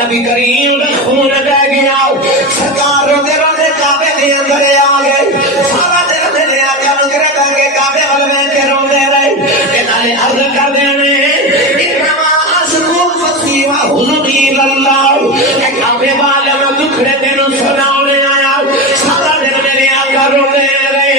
نبی کریم دا خون بہ گیا سرکار روندے روندے کعبے دے اندر آ گئے سارا دن میرے آقا نگرے کر کے کعبے ول ویکھ کے روندے رہے اللہ کعبے والے میں دکھڑے دن سنانے آیا سارا دن میرے آقا رونے رہے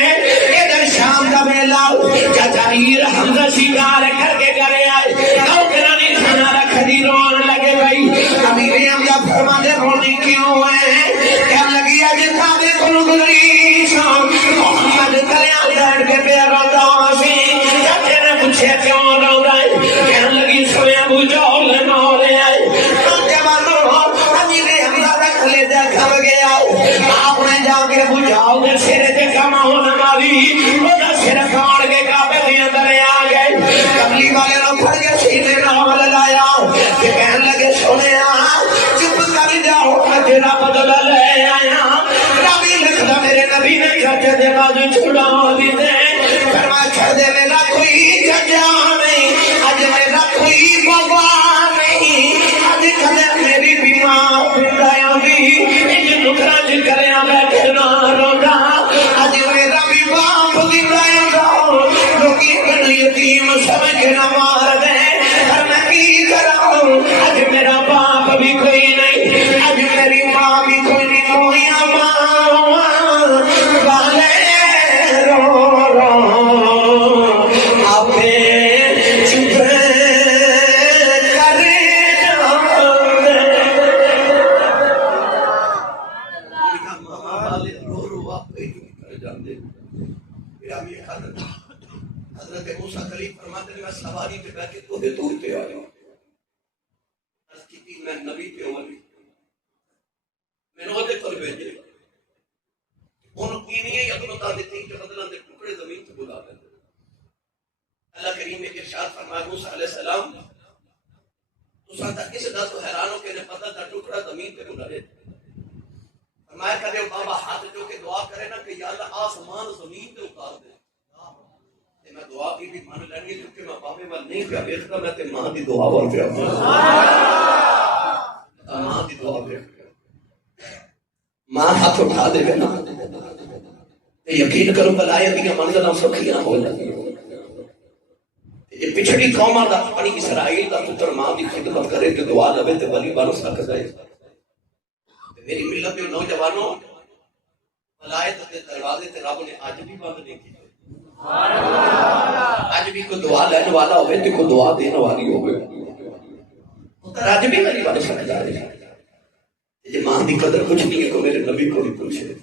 ادھر شام کا میلہ کیا جریر حمزہ شکار کر کے کرے آئے نو کرانی کھانا رکھ دی رون لگے بھائی امیر حمزہ فرما دے رونے کیوں ہے کیا لگی آج کعبے کو گزری شام محمد کلیاں بیٹھ کے بے روزہ سی چاچے نے پوچھے کیوں رو رہا ہے کہنے لگی سوئے ابو جہل مولے آئے آپ نے جا کے بجھاؤ دے سرے تے کما ہونا ماری وہ دا سر کھاڑ کے کعبے دے اندر آ گئے کملی والے نو پھڑ کے سینے نام لگایا کہ کہنے لگے سونے چپ کر جاؤ میں تیرا بدلہ لے آیا ربی لکھدا میرے نبی نے چچے دے بازو چھڑا دیتے فرمایا چھڑ دے میرا کوئی ججا نہیں اج میرا کوئی بابا نہیں اج کھلے میری بیمار پھڑایا بھی نکراج کریا بیٹھنا رونا اج میرا بھی باپ گرایا گا لوکی کن یتیم سمجھ نہ مار دے پر میں کی کراؤں اج میرا باپ بھی کوئی نہیں اج میری ماں بھی کوئی نہیں موہیا ماں والے رو رو آپے چپ حضرت موسیٰ کلیم فرماتے ہیں میں سواری پہ بیٹھ کے تھوڑے دور پہ آیا ہوں عرض کی تھی میں نبی پہ ولی میں نے وجہ پر بھیجے ان کی نہیں یا تو بتا دیتے ہیں کہ بدلہ دے ٹکڑے زمین سے بلا دیں اللہ کریم نے ارشاد فرمایا موسیٰ علیہ السلام تو ساتھا اس دا تو حیرانوں کے نے پتہ تھا ٹکڑا زمین پہ بلا دیتے فرمایا کرے بابا ہاتھ جو کہ دعا کرے نا کہ یا اللہ آسمان زمین پہ اتار دے میں دعا کی بھی مان لینی کیونکہ میں بابے وال نہیں پیا دیکھتا میں تے ماں دی دعا وال پیا ماں دی دعا پہ ماں ہاتھ اٹھا دے گا نا یقین کرو بلائے دیا منزلہ سکھیاں ہو جاتی یہ پچھڑی قومہ دا بنی اسرائیل دا پتر ماں دی خدمت کرے کہ دعا لبے تے ولی بانو سکھ جائے میری ملت کے نوجوانوں ولایت کے دروازے تے رب نے آج بھی بند نہیں کی آج بھی کوئی دعا لینے والا ہوئے تو کوئی دعا دینے والی ہوئے آج بھی میری بات سمجھ آ رہی ہے یہ ماں دی قدر کچھ نہیں ہے کو میرے نبی کو بھی پوچھے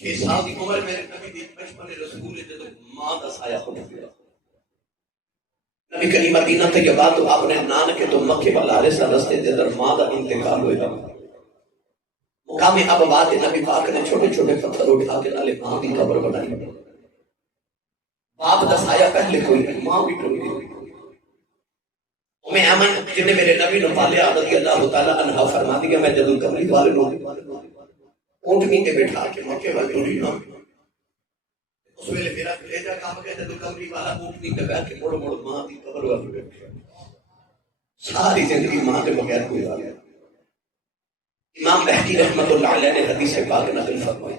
6 سال کی عمر میرے نبی دی بچپن رسول ہے جب ماں دا سایہ ہو گیا نبی کریم مدینہ تھے کہ بات تو آپ نے نان کے تو مکے والا رسا رستے دے در ماں دا انتقال ہوئے مقام ابوات نبی پاک نے چھوٹے چھوٹے پتھر اٹھا کے نالے ماں کی قبر بنائی باپ دا سایہ پہلے کوئی نہیں ماں بھی کوئی نہیں ایمن جنہیں میرے نبی نے پالیا رضی اللہ تعالیٰ عنہ فرما دیا میں جدو کمری والے لوگ اونٹنی کے بٹھا کے مکے والے لوگ اس ویلے میرا کلیجہ کام گیا جدو کمری والا اونٹنی کے بیٹھ کے موڑ موڑ ماں کی قبر والے بیٹھے ساری زندگی ماں کے بغیر کوئی آ گیا امام مہدی رحمت اللہ علیہ نے حدیث پاک نقل فرمائی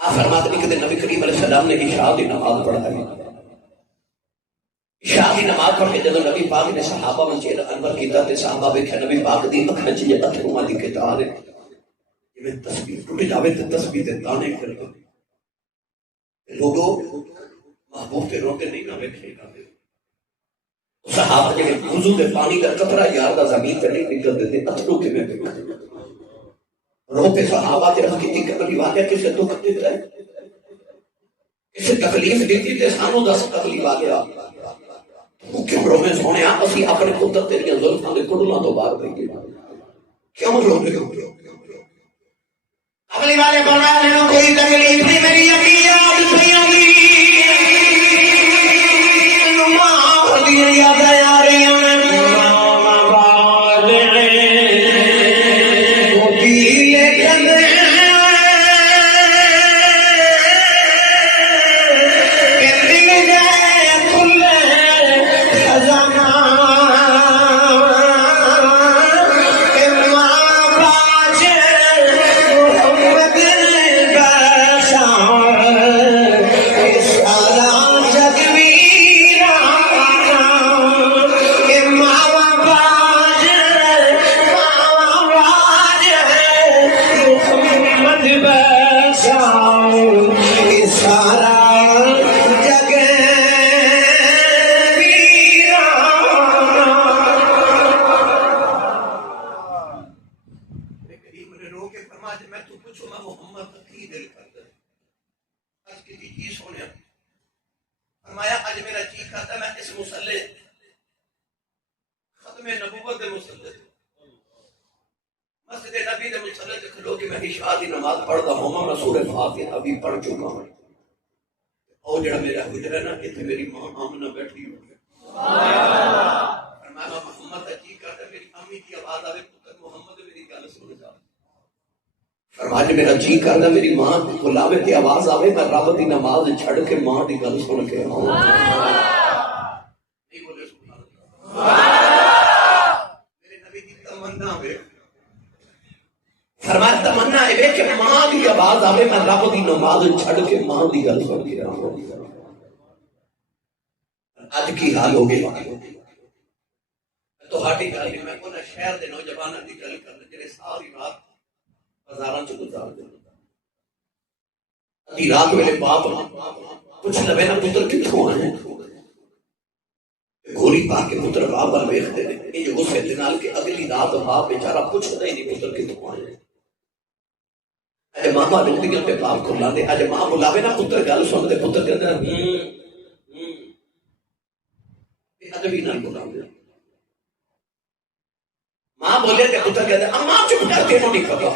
آپ فرماتے ہیں کہ نبی کریم علیہ السلام نے عشاء کی نماز پڑھائی عشاء کی نماز پڑھ کے جب نبی پاک نے صحابہ میں چہرہ انور کیتا تے صحابہ ویکھیا نبی پاک دی اکھاں چ یہ اتھرواں دی قطار ہے جویں تسبیح ٹوٹ جاوے تے تسبیح دے تانے کر لوگوں محبوب کے روتے نہیں نہ ویکھے صحابہ جب وضو کے پانی کا قطرہ یار دا زمین پر نہیں نکل دیتے اتھرو کے میں روتے صحابہ تے رکھ کی کبھی واقعہ کسے دکھ دیتا ہے کسے تکلیف دیتی تے سانو دس تکلیف آ گیا کیوں روے سونے آپ اسی اپنے قدرت تیریاں ظلماں دے کڑلاں تو باہر دیں گے کیوں روے اگلی والے بنا لینا کوئی تکلیف نہیں میری یقین آج سیاں یاد آ رہی ہیں مصلے مسجد نبی دے مصلے تے کھلو کے میں عشاء دی نماز پڑھدا ہوں میں سورہ فاتحہ بھی پڑھ چکا ہوں اور جڑا میرا حجرہ نا کہ میری ماں آمنہ بیٹھی ہوئی فرمایا محمد کی کرتا میری امی کی آواز آوے پتر محمد میری گل سن جا فرمایا میرا جی کرتا میری ماں بلاوے تے آواز آوے میں رب دی نماز چھڑ کے ماں دی گل سن کے آؤں نہیں بولے سبحان اللہ میرے نبی کی تمنا ہے فرمایا تمنا ہے کہ ماں دی آواز آوے میں رب دی نماز چھڑ کے ماں دی گل سن کے آؤں آج کی حال ہو گئی تو ہاٹی گل میں کونا شہر دے نوجواناں دی گل کرنا جڑے ساری رات بازاراں چ گزار دے ادھی رات ویلے باپ کچھ لوے نا پتر کتھوں آئے گولی پا کے پتر باپ ول ویکھدے نے اے جو غصے دے نال کہ اگلی رات باپ بیچارہ پوچھدا ہی نہیں پتر کتھوں آئے اے ماما دل دی گل تے باپ کو لا دے اج ماں بلاوے نا پتر گل سن دے پتر کہندا ادبی نال بلاوے ماں بولے کہ پتر کہتا ہے اماں چپ کر کے نہیں پتا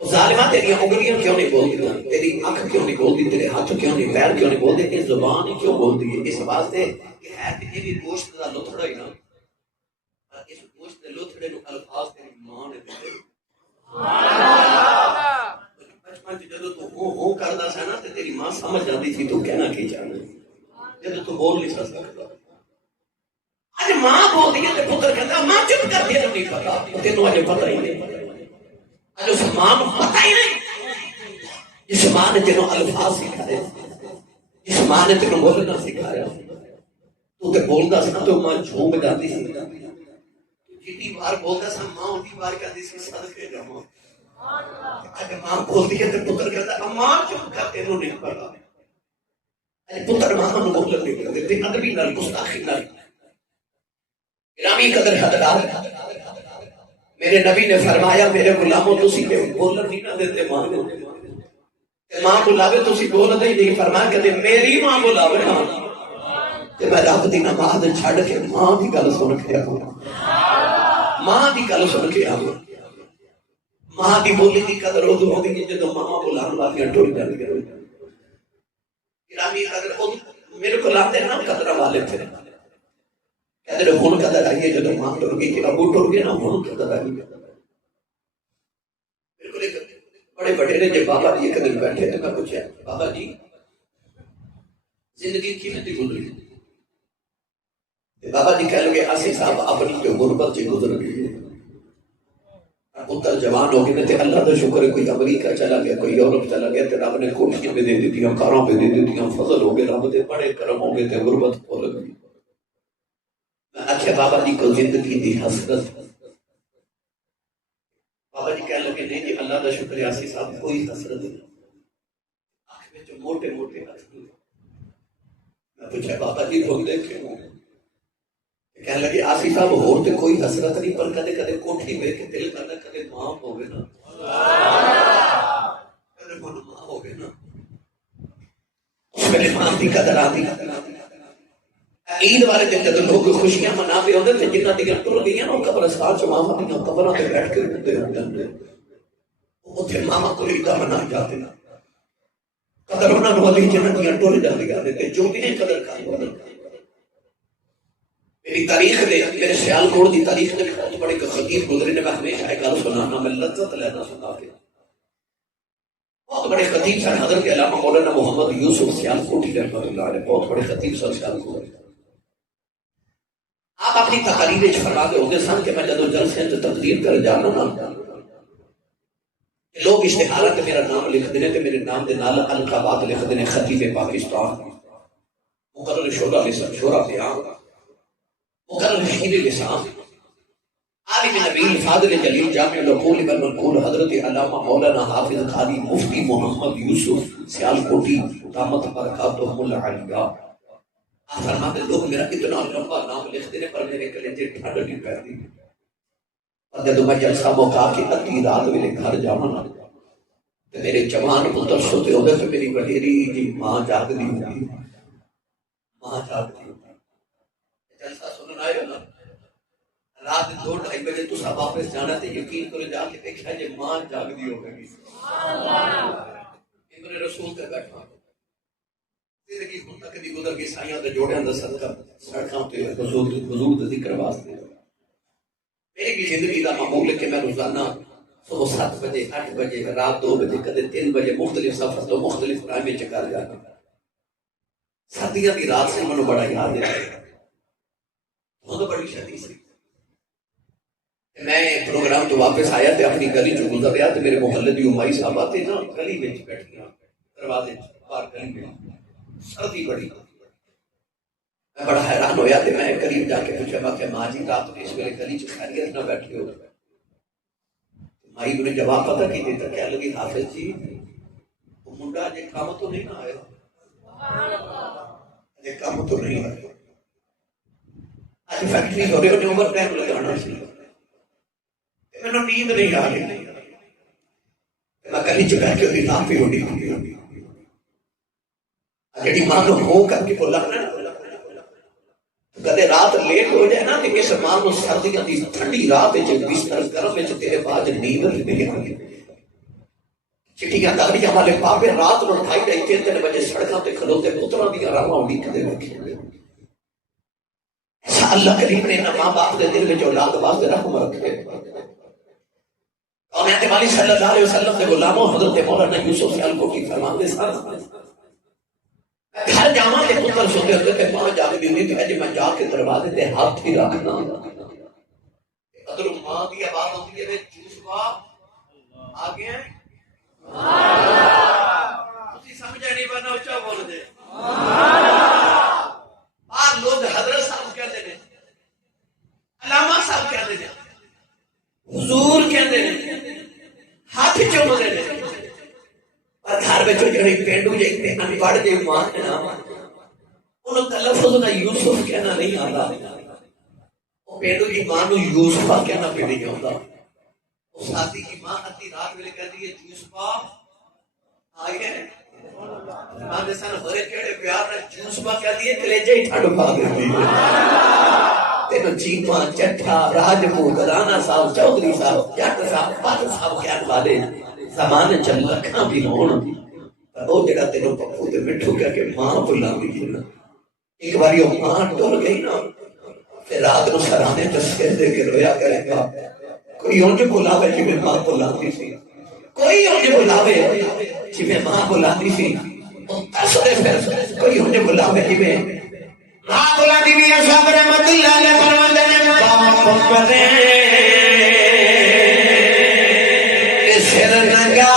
ظالمہ تیری انگلیاں کیوں نہیں بولتی تیری آنکھ کیوں نہیں بولتی تیرے ہاتھ کیوں نہیں پیر کیوں نہیں بولتے اس زبان ہی کیوں بولتی ہے اس واسطے کہ ہے کہ یہ بھی گوشت کا لتھڑا ہی نا اس گوشت کے لتھڑے نو الفاظ تیری ماں نے دیتے بچپن سے جدو تو ہو کردا سا نا تے تیری ماں سمجھ جاندی تھی تو کہنا کی چاہنا جدو تو بول نہیں سکتا اج ماں بول دی تے پتر کہندا ماں چپ کر کے نہیں پتا تینوں اج پتہ ہی نہیں اج اس ماں کو پتہ ہی نہیں جس ماں نے تینوں الفاظ سکھائے جس ماں نے تینوں بولنا سکھایا تو تے بولدا سا تو ماں جھوم جاندی سی جتنی بار بولدا سا ماں اونی بار کہندی سی صدقے جاواں اج ماں بولدی ہے تے پتر کہندا ماں چپ کر تینوں نہیں پتا اج پتر ماں نوں بولن نہیں دے تے ادبی نال گستاخی نال گرامی قدر حضرات میرے نبی نے فرمایا میرے غلاموں تسی کہ بولن نہیں نہ دیتے ماں کو ماں بلاوے تسی بولن ہی نہیں فرمایا کہ میری ماں بلاوے نا کہ میں رب دی نماز چھڑ کے ماں دی گل سن کے آؤں ماں دی گل سن کے آؤں ماں دی بولی دی قدر ادو ہوندی ہے جدوں ماں بلان والیاں ٹر جاندیاں گرامی قدر میرے کو لاتے نا قدر والے تھے کہتے ہیں ہون قدر آئیے جدو ماں ٹر گئی کہ ابو ٹر گئے نا ہون قدر آئیے بالکل ایک بڑے بڑے نے جب بابا جی ایک دن بیٹھے تو میں پوچھا بابا جی زندگی کی میں گزری بابا جی کہہ لگے آسی صاحب اپنی جو غربت سے گزر گئی پتر جوان ہو گئے تھے اللہ کا شکر ہے کوئی امریکہ چلا گیا کوئی یورپ چلا گیا تو رب نے کوٹیاں بھی دے دیتی کاروں پہ دے دیتی فضل ہو گئے رب دے بڑے کرم ہو گئے تھے غربت بھول گئی اچھا بابا جی کو زندگی دی حسرت بابا جی کہنے لگے نہیں جی اللہ کا شکر ہے آسی صاحب کوئی حسرت نہیں آنکھ میں جو موٹے موٹے حسرت میں پوچھا بابا جی روک دیکھے کہنے لگے آسی صاحب ہور تے کوئی حسرت نہیں پر کدے کدے کوٹھی میں کے دل کرنا کدے ماں ہوگے نا کدے ماں ہوگے نا اس میں ماں دی قدر آتی عید والے دن جب لوگ خوشیاں مناتے ہوتے تھے جنہ دیگر ٹر گئی ہیں نا قبرستان چ ماما دی قبراں تے بیٹھ کے روتے ہوندے اوتھے ماما کو عید منائی جاتے نا قدر انہاں نوں علی جنہ دیاں ٹر جاندیاں تے جو بھی قدر کر میری تاریخ میں میرے سیال کوڑ دی تاریخ میں بہت بڑے خطیب گزرے نے میں ہمیشہ ایک گل سنانا میں لذت لینا سنا کے بہت بڑے خطیب سن حضرت علامہ مولانا محمد یوسف سیال کوٹی رحمۃ اللہ علیہ بہت بڑے خطیب سن سیال کوٹی آپ اپنی تقریر فرماتے ہوتے سن کہ میں جدو جلسے سے تقریر کر جانا نا لوگ اشتہارات میرا نام لکھ دینے تے میرے نام دے نال القابات لکھ دینے خطیب پاکستان مقرر شورا بیان مقرر شیر لسان عالم نبی فاضل جلیل جامع العقول والمنقول حضرت علامہ مولانا حافظ قاری مفتی محمد یوسف سیال کوٹی دامت برکاتہم العالیہ فرماتے لوگ میرا اتنا لمبا نام لکھ دینے پر میرے کلیجے ٹھنڈ نہیں پہنتی اور جب میں جلسہ موقع کی ادھی رات میرے گھر جانا تو میرے جوان پتر سوتے ہوتے تو میری وڈیری جی ماں جاگ دی ہوتی ماں جاگ دی ہوتی جلسہ سننا آئے نا رات 2-2:30 بجے تو سب واپس جانا تے یقین کرو جا کے دیکھا جے ماں جاگدی ہو گئی سبحان اللہ ابن رسول تے بیٹھا زندگی ہن تک دی گزر گئی سائیاں تے جوڑیاں دا صدقہ سڑکاں تے حضور دا ذکر واسطے میری بھی زندگی دا معمول ہے کہ میں روزانہ صبح 7 بجے 8 بجے رات 2 بجے کدے 3 بجے مختلف سفر تو مختلف ٹائم وچ کر جانا سردیاں دی رات سے مینوں بڑا یاد ہے تو بڑی شدید سی میں پروگرام تو واپس آیا تے اپنی گلی چ گزر رہا تے میرے محلے دی امائی صاحب تے نا گلی وچ بیٹھیاں دروازے باہر گلی میں سردی بڑی میں بڑا حیران ہویا تے میں قریب جا کے پوچھا میں کہ ماں جی رات کو اس ویلے گلی چ خیریت نہ بیٹھے ہو مائی نے جواب پتہ کی دیتا کیا لگی حافظ جی وہ منڈا جے کام تو نہیں نہ آیا جے کام تو نہیں آیا آج فیکٹری ہو رہی ہونے اوور ٹائم لگانا سی میں نے نیند نہیں آ رہی میں گلی چ بیٹھ کے ہوئی رات بھی ہوئی جڑی ماں کو ہو کر کے بولا کدے رات لیٹ ہو جائے نا کہ اس ماں کو سردیاں دی ٹھنڈی رات وچ بستر گرم وچ تیرے بعد نیند نہیں آتی چٹیاں تغڑیاں والے پاپے رات نو 2:30-3 بجے سڑکاں تے کھلوتے پتراں دی راواں اڑیکدے بیٹھے اللہ کریم نے ماں باپ دے دل وچ اولاد واسطے رحم رکھے اور میں والی صلی اللہ علیہ وسلم کے غلاموں حضرت مولانا یوسف سیال کو کی فرماندے سن گھر جاواں تے پتر سوتے ہوتے تے ماں جا کے دیندی تے اج میں جا کے دروازے تے ہاتھ ہی رکھنا ادھر ماں دی آواز ہوندی ہے یوسفا آ گیا تسی سمجھ نہیں بنا اونچا بول دے بعد لوگ حضرت صاحب کہتے ہیں علامہ صاحب کہتے ہیں حضور کہتے ہیں ہاتھ چومتے ہیں اور گھر میں جڑی پینڈو جی ان پڑھ جی ماں ہے نا انہوں تلفظ نہ یوسف کہنا نہیں آتا وہ پینڈو جی ماں نو یوسفا کہنا پہ نہیں آتا وہ ساتھی کی ماں ادھی رات ویلے کہتی ہے یوسفا آئے ہیں ماں دے سن بڑے کیڑے پیار نال یوسفا کہتی ہے کلیجے ہی ٹھڈ پا دیتی ہے تینوں چیپا چٹھا راجپوت رانا صاحب چودھری صاحب جٹ صاحب پت صاحب کیا والے زمان چل لکھاں بھی ہون پر وہ جڑا تینوں پپو تے مٹھو کہہ کے ماں بلاندی ہے نا ایک باری وہ ماں ٹر گئی نا پھر رات نو سرانے تسکے دے کے رویا کرے گا کوئی اونج بلاوے جی میں ماں بلاندی سی کوئی اونج بلاوے جی میں ماں بلاندی سی کوئی اونج بلاوے جی میں ماں بلاندی بھی صاحب رحمت اللہ علیہ فرماندے نے باپ کرے سر نگا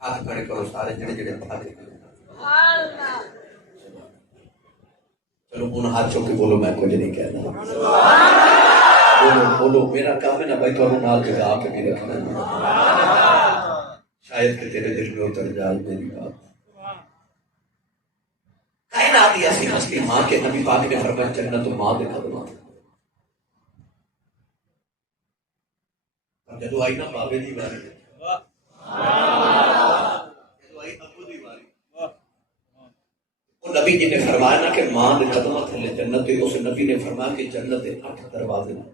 ہاتھ کھڑے کرو سارے جڑے جڑے چلو ہوں ہاتھ چوک کے بولو میں کچھ نہیں کہنا بولو بولو میرا کام ہے نا بھائی تو نال جگہ کے بھی رکھنا شاید کہ تیرے دل میں اتر جائے میری بات کائنات ہی ایسی ہستی ماں کے نبی پاک نے فرمایا جنت ماں دے قدمات جدو آئی نا بابے دی باری جدو آئی ابو دی باری وہ نبی جی نے فرمایا نا کہ ماں دے قدمات تھلے جنت ہے اس نبی نے فرمایا کہ جنت دے 8 دروازے ہیں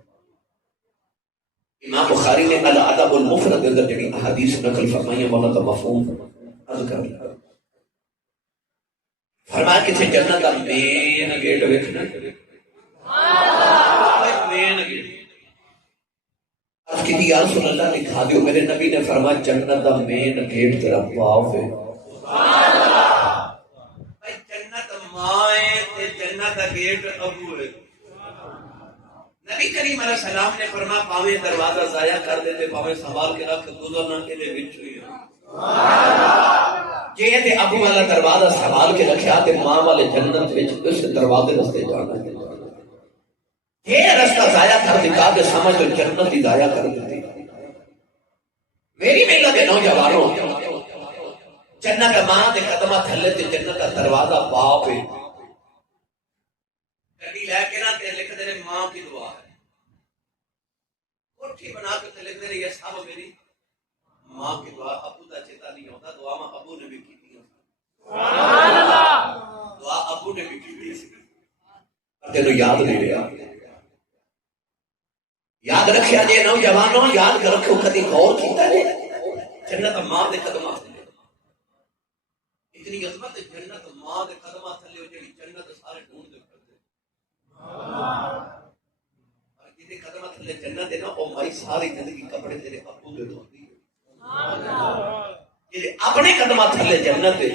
امام بخاری نے الادب المفرد اندر جڑی احادیث نقل فرمائی والا کا مفہوم عرض کر دیا فرمایا کہ جنت دا مین گیٹ ویکھنا کی یا رسول اللہ دکھا دیو. میرے نبی نے فرمایا جنت دا مین گیٹ تیرا باپ ہے. بھائی جنت ماں ہے تے جنت دا گیٹ ابو ہے. نبی کریم علیہ السلام نے فرمایا پاویں دروازہ ضائع کر دیتے پاویں سنبھال کے رکھ گزرنا کے دے وچ ہوئی ہے. جے تے ابو والا دروازہ سنبھال کے رکھیا تے ماں والے جنت وچ اس دروازے رستے جانا ہے. یہ رستہ ضائع کر دکھا کے سمجھ تو جنت ہی ضائع کر دیتی. میری ملت کے نوجوانوں جنت ماں دے قدمہ تھلے تے جنت کا دروازہ باپ ہے. گڈی لے کے نا تے لکھ دے ماں کی دعا ہے. کوٹھی بنا کے تے لکھ دے یہ سب میری ماں کی دعا. ابو دا چیتا نہیں ہوتا دعا ماں ابو نے بھی کی تھی. سبحان اللہ. دعا ابو نے بھی کی تھی تینوں یاد نہیں رہا. یاد رکھیا جے نوجوانوں یاد کر رکھو کدی غور کیتا جے جنت ماں دے قدمہ تھلے اتنی عظمت ہے. جنت ماں دے قدمہ تھلے جڑی جنت سارے ڈھونڈ دے کرتے اور جدے قدمہ تھلے جنت ہے نا او مائی ساری زندگی کپڑے تیرے ابو دے دھوندی ہے. جدے اپنے قدمہ تھلے جنت ہے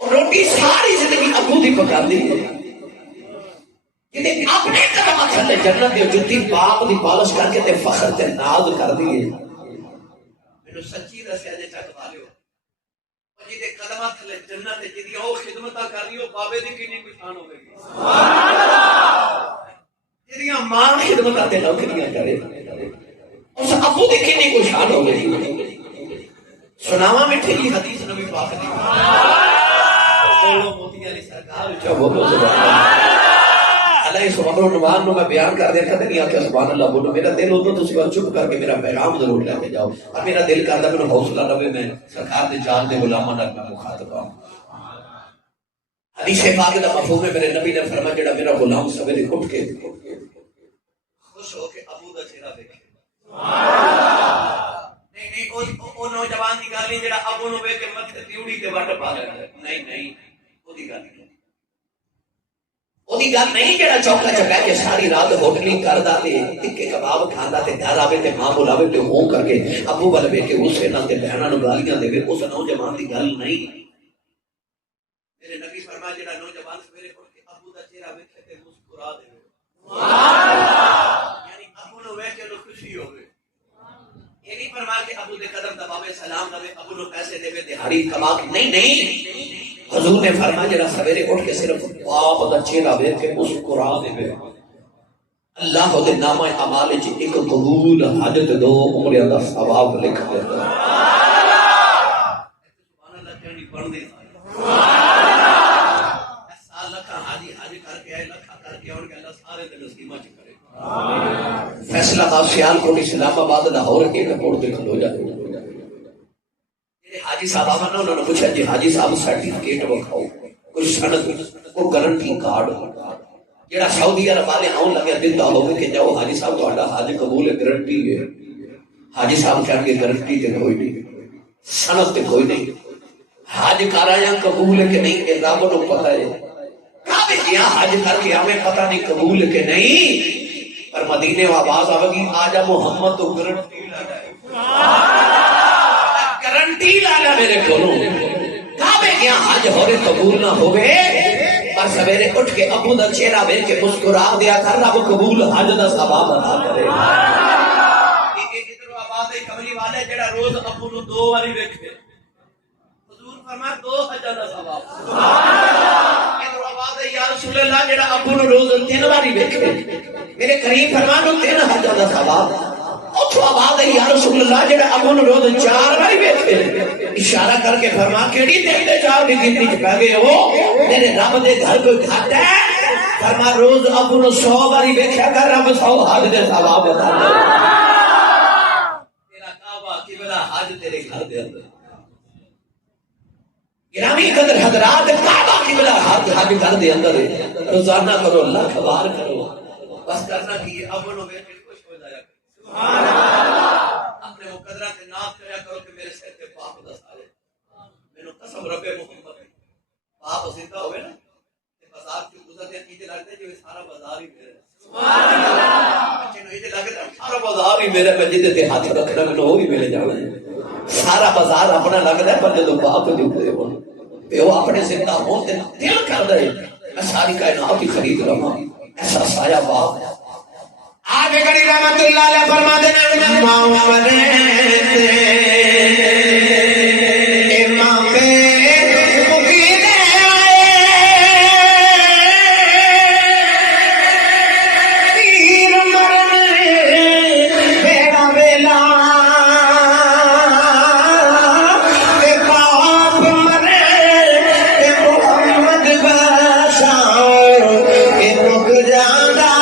اور روٹی ساری زندگی ابو دی پکاندی ہے. جدے اپنے قدمہ تھلے جنت ہے جُتی باپ دی پالش کر کے تے فخر تے ناز کر دی ہے. مینوں سچی دسیا جے چک والو جدے قدمہ تھلے جنت ہے جدی او خدمتاں کر رہی ہو بابے دی کتنی کوئی شان ہوے گی. سبحان اللہ. جدیاں ماں خدمتاں تے نوکریاں کرے اس ابو دی کتنی کوئی شان ہوے گی. سناواں میٹھی جی حدیث نبی پاک دی موتیاں دی سرکار کیا بولو سبحان اللہ. اللہ سبحان اللہ نو میں بیان کر دیا کہتے نہیں آکھیا سبحان اللہ بولو. میرا دل ہوتا تو صبح چپ کر کے میرا پیغام ضرور لے کے جاؤ. اور میرا دل کرتا میرا حوصلہ رہے میں سرکار دے جان دے غلاماں نال میں مخاطب ہوں. حدیث پاک دا مفہوم ہے میرے نبی نے فرمایا جڑا میرا غلام سویرے اٹھ کے خوش ہو کے ابو دا چہرہ دیکھے. نہیں او نوجوان دی گل نہیں جڑا ابو نو ویکھ کے متھے تیوڑی تے وٹ پا لیندا ہے. نہیں او دی گل نہیں. وہی گل نہیں جڑا چوکا چکا کے ساری رات ہوٹلنگ کردا تے ٹکے کباب کھاندا تے گھر آوے تے ماں بلاوے تے ہوں کر کے ابو ول ویکھ کے غصے نال تے بہناں نوں گالیاں دے. اس نوجوان دی گل نہیں. میرے نبی فرمایا جڑا نوجوان سویرے اٹھ کے ابو دا چہرہ ویکھے تے مسکرا دے. سبحان اللہ. یعنی ابو نو ویکھ کے خوشی ہوے. یہ نہیں فرمایا کہ ابو دے قدم دباوے سلام دے ابو نو پیسے دے دہاڑی کما کے. نہیں حضور نے فرمایا جڑا سویرے اٹھ کے صرف باپ دا چہرہ ویکھ کے مسکرا دے اللہ دے نام اعمال وچ ایک قبول حج تے 2 عمرہ دا ثواب لکھ دیندا. سبحان اللہ کہنی بندے. سبحان اللہ. سال لکھا حاجی کر کے آئے لکھا کر کے اور کہ اللہ سارے دے نصیباں چ کرے. فیصلہ آباد سیالکوٹ اسلام آباد لاہور ایئرپورٹ تے کھلو جائے. حاجی صاحب آمن نے انہوں نے پوچھا جی حاجی صاحب سرٹیفکیٹ وکھاؤ کوئی سند کوئی گارنٹی کارڈ جڑا سعودی عرب والے آن لگے دتا ہوگا کہ جاؤ حاجی صاحب تہاڈا حج قبول ہے گارنٹی ہے. حاجی صاحب کہہ کے گارنٹی تے کوئی نہیں سند تے کوئی نہیں. حج کرایا قبول ہے کہ نہیں یہ رب نو پتہ ہے. کعبے گیا حج کر کے ہمیں پتہ نہیں قبول ہے کہ نہیں. پر مدینے میں آواز آئے گی آجا محمد تو گارنٹی لگا ہے. گارنٹی لگا میرے کولوں. کعبے گیا حج ہوے قبول نہ ہوے پر سویرے اٹھ کے ابو دا چہرہ ویکھ کے مسکرا دیا کر رب قبول حج دا ثواب عطا کرے. ادھر آواز ہے کملی والے جڑا روز ابو نو 2 باری ویکھے حضور فرمایا 2 حجاں دا ثواب. ادھر آواز ہے یا رسول اللہ جڑا ابو نو روز 3 باری ویکھے میرے قریب فرمان 3 حجاں دا ثواب. اتھو آواز ہے یا رسول اللہ جڑا ابو نو روز 4 باری ویکھے اشارہ کر کے فرما کیڑی 3 تے 4 دی گنتی چ پہ گئے ہو میرے رب دے گھر کوئی گھٹ ہے. فرما روز ابو نو 100 باری ویکھیا کر رب 100 حج دے ثواب عطا کرے. تیرا کعبہ قبلہ حج تیرے گھر دے اندر. گرامی قدر حضرات کعبہ قبلہ حج گھر دے اندر ہے. روزانہ کرو لاکھ بار کرو بس کرنا کی ابو نو ویکھ کے خوش ہو جایا کرو. سبحان اللہ. اپنے مقدرہ کے نام کریا کرو کہ میرے سر تے پاپ دا سارے مینوں قسم رب محمد پاپ زندہ ہوئے نا تے بازار سے گزرتے ایتے لگتے جو سارا بازار ہی میرا. سبحان اللہ. بچے نو لگتا سارا بازار ہی میرا، میں جدے تے ہاتھ رکھنا میں وہ بھی میرے جانا ہے، سارا بازار اپنا لگتا ہے، پر جدو باپ جھکتے ہو پیو اپنے زندہ ہوتے دل کر دے میں ساری کائنات ہی خرید رہا ہوں، ایسا سایہ باپ آگے کری رحمت اللہ علیہ فرما دینا محمد امام پہ مقید پیر مرن بیڑا بیلا باپ مرے محمد بشاؤ رک جانا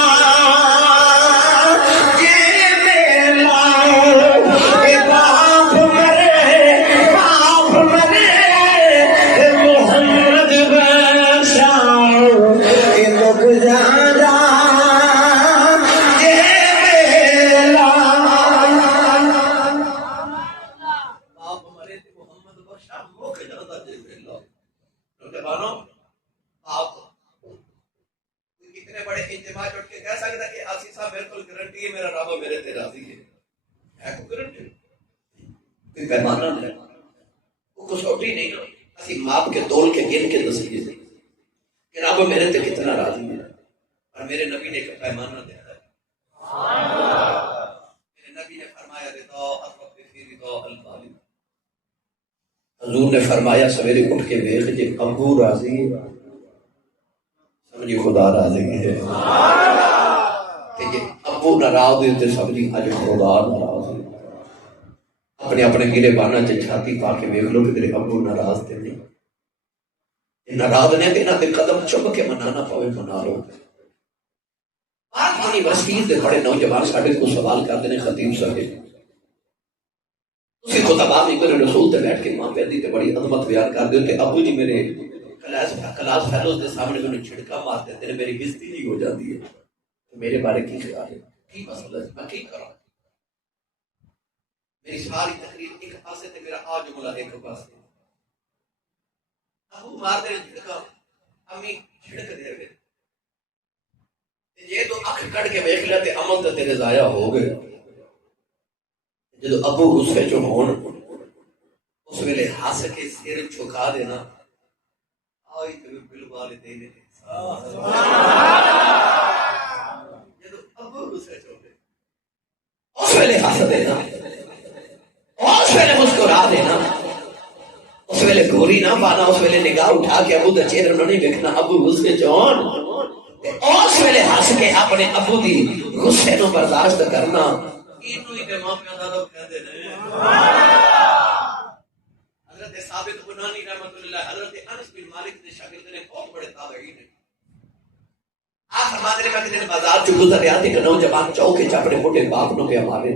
کتنے بڑے اجتماع اٹھ کے کہہ سکتا کہ آسی صاحب بالکل گارنٹی ہے میرا رب میرے تے راضی ہے کوئی گارنٹی کوئی پیمانہ نہیں، وہ کسوٹی نہیں، اسی ماپ کے تول کے گن کے دسیے کہ رب میرے تے کتنا راضی ہے، اور میرے نبی نے ایک پیمانہ دیا ہے، میرے نبی نے فرمایا رضا الرب فی رضا الخالق، حضور نے فرمایا سویرے اٹھ کے دیکھ جے ابو راضی ہے سمجھی خدا راضی ہے، کہ ابو ناراض ہوئے تو سمجھی اج خدا ناراض ہے، اپنے اپنے گرے بانا چ چھاتی پا کے دیکھ لو کہ تیرے ابو ناراض تے نہیں، ناراض نے کہ نہ تے قدم چم کے منانا پوے منا لو۔ پاک یونیورسٹی دے بڑے نوجوان ساڈے کو سوال کرتے ہیں خطیب صاحب تسی خطبہ میں میرے رسول تے بیٹھ کے ماں پیدی تے بڑی عظمت بیان کر دے تے ابو جی میرے کلاس فیلوز دے سامنے میں چھڑکا مارتے ہیں، تیرے میری بےزتی نہیں ہو جاتی ہے، تو میرے بارے کی خیال ہے، کی مسئلہ ہے، میں کی کروں، میری ساری تقریر ایک پاسے تے میرا آ جملہ ایک پاسے، ابو مار دے چھڑکا، امی چھڑک دے گئے، یہ تو اکھ کڑ کے بیٹھ لیتے عمل تے تیرے ضائع ہو گئے، جدو ابو غصے چ ہون اس ویلے ہنس کے سر جھکا دینا، آئی تے بل والدین جدو ابو غصے چ ہوے اس ویلے ہنس دینا، اس ویلے مسکرا دینا، اس ویلے گوری نہ پانا، اس ویلے نگاہ اٹھا کے ابو دا چہرہ نہیں دیکھنا، ابو غصے چ ہون اس ویلے ہنس کے اپنے ابو دی غصے نو برداشت کرنا، اینو ہی تے ماں پیو دا لوگ کہندے نے۔ حضرت ثابت بنانی رحمۃ اللہ، حضرت انس بن مالک نے شاگرد نے بہت بڑے تابعین ہیں، آپ فرماتے ہیں کہ دن بازار چ گزر رہا تھا کہ نوجوان چوکے چ اپنے بوڑھے باپ نو پہ مارے،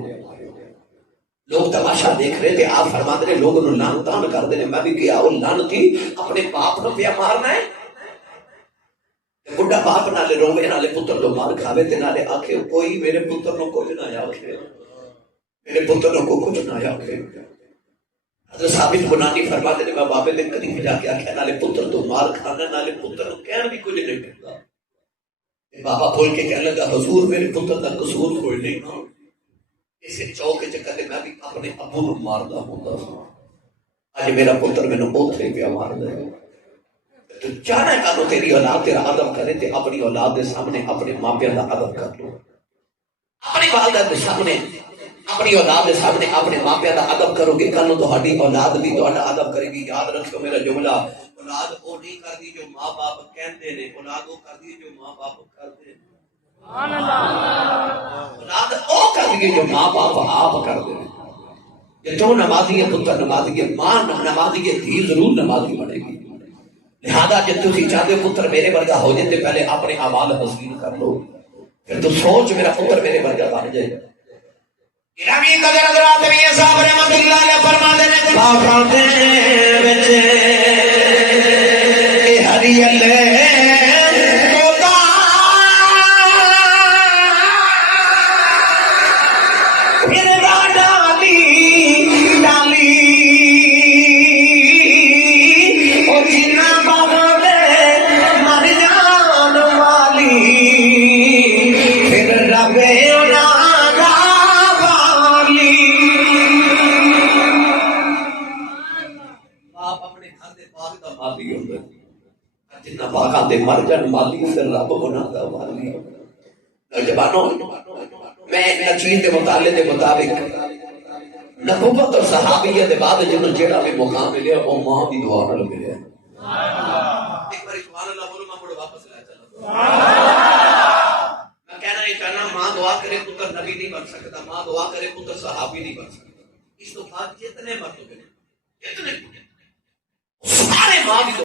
لوگ تماشا دیکھ رہے تھے، آپ فرماتے ہیں لوگوں نے لان تان کر دینے، میں بھی گیا وہ لانتی اپنے باپ نو پہ مارنا ہے، بڑھا باپ نالے روے نالے پتر لو مار کھاوے تے نالے آکھے کوئی میرے پتر نو کچھ نہ آکھے، میرے پتر نو کو کچھ نہ آکھے۔ حضرت ثابت بنانی فرماتے ہیں میں بابے دے قریب جا کے آکھیا نالے پتر تو مار کھانا نالے پتر نو کہن بھی کچھ نہیں کرتا، بابا بول کے کہنے لگا حضور میرے پتر دا قصور کوئی نہیں نا، اسے چوک وچ کدے میں بھی اپنے ابو نو ماردا ہوندا سا، اج میرا پتر مینوں اوتھے پیا ماردا ہے، تو چاہنا کانو تیری اولاد تیرا ادب کرے تے اپنی اولاد دے سامنے اپنے ماں پیو دا ادب کر لو، اپنی والدہ دے سامنے اپنی اولاد دے سامنے اپنے ماں پیو دا ادب کرو گے، کانو تہاڈی اولاد بھی تہاڈا ادب کرے گی۔ یاد رکھو میرا جملہ، اولاد وہ نہیں کردی جو ماں باپ کہندے نے، اولاد وہ کردی جو ماں باپ کردے نے، سبحان اللہ، اولاد وہ کردی جو ماں باپ آپ کردے نے، کہ تو نمازی ہے پتر نمازی ہے، ماں نمازی ہے، دھی ضرور نمازی بنے گی، لہذا جب تسی چاہتے ہو پتر میرے ورگا ہو جائے تو پہلے اپنے اعمال حسین کر لو، پھر تو سوچ میرا پتر میرے ورگا بن جائے۔ گرامی قدر حضرات میاں صاحب رحمت اللہ علیہ فرماتے ہیں پاکاں دے وچ ہری اللہ دے مر جان مالی پھر رب بنا دا والی نوجوانوں میں نچین دے مطالعے دے مطابق نبوت اور صحابیہ دے بعد جنہوں جیڑا بھی مقام ملے وہ ماں دی دعا نال ملے ایک بار سبحان اللہ بولو میں بڑا واپس لے چلا میں کہنا یہ چاہنا ماں دعا کرے پتر نبی نہیں بن سکتا ماں دعا کرے پتر صحابی نہیں بن سکتا اس تو بعد جتنے مرتبے اتنے سارے ماں دی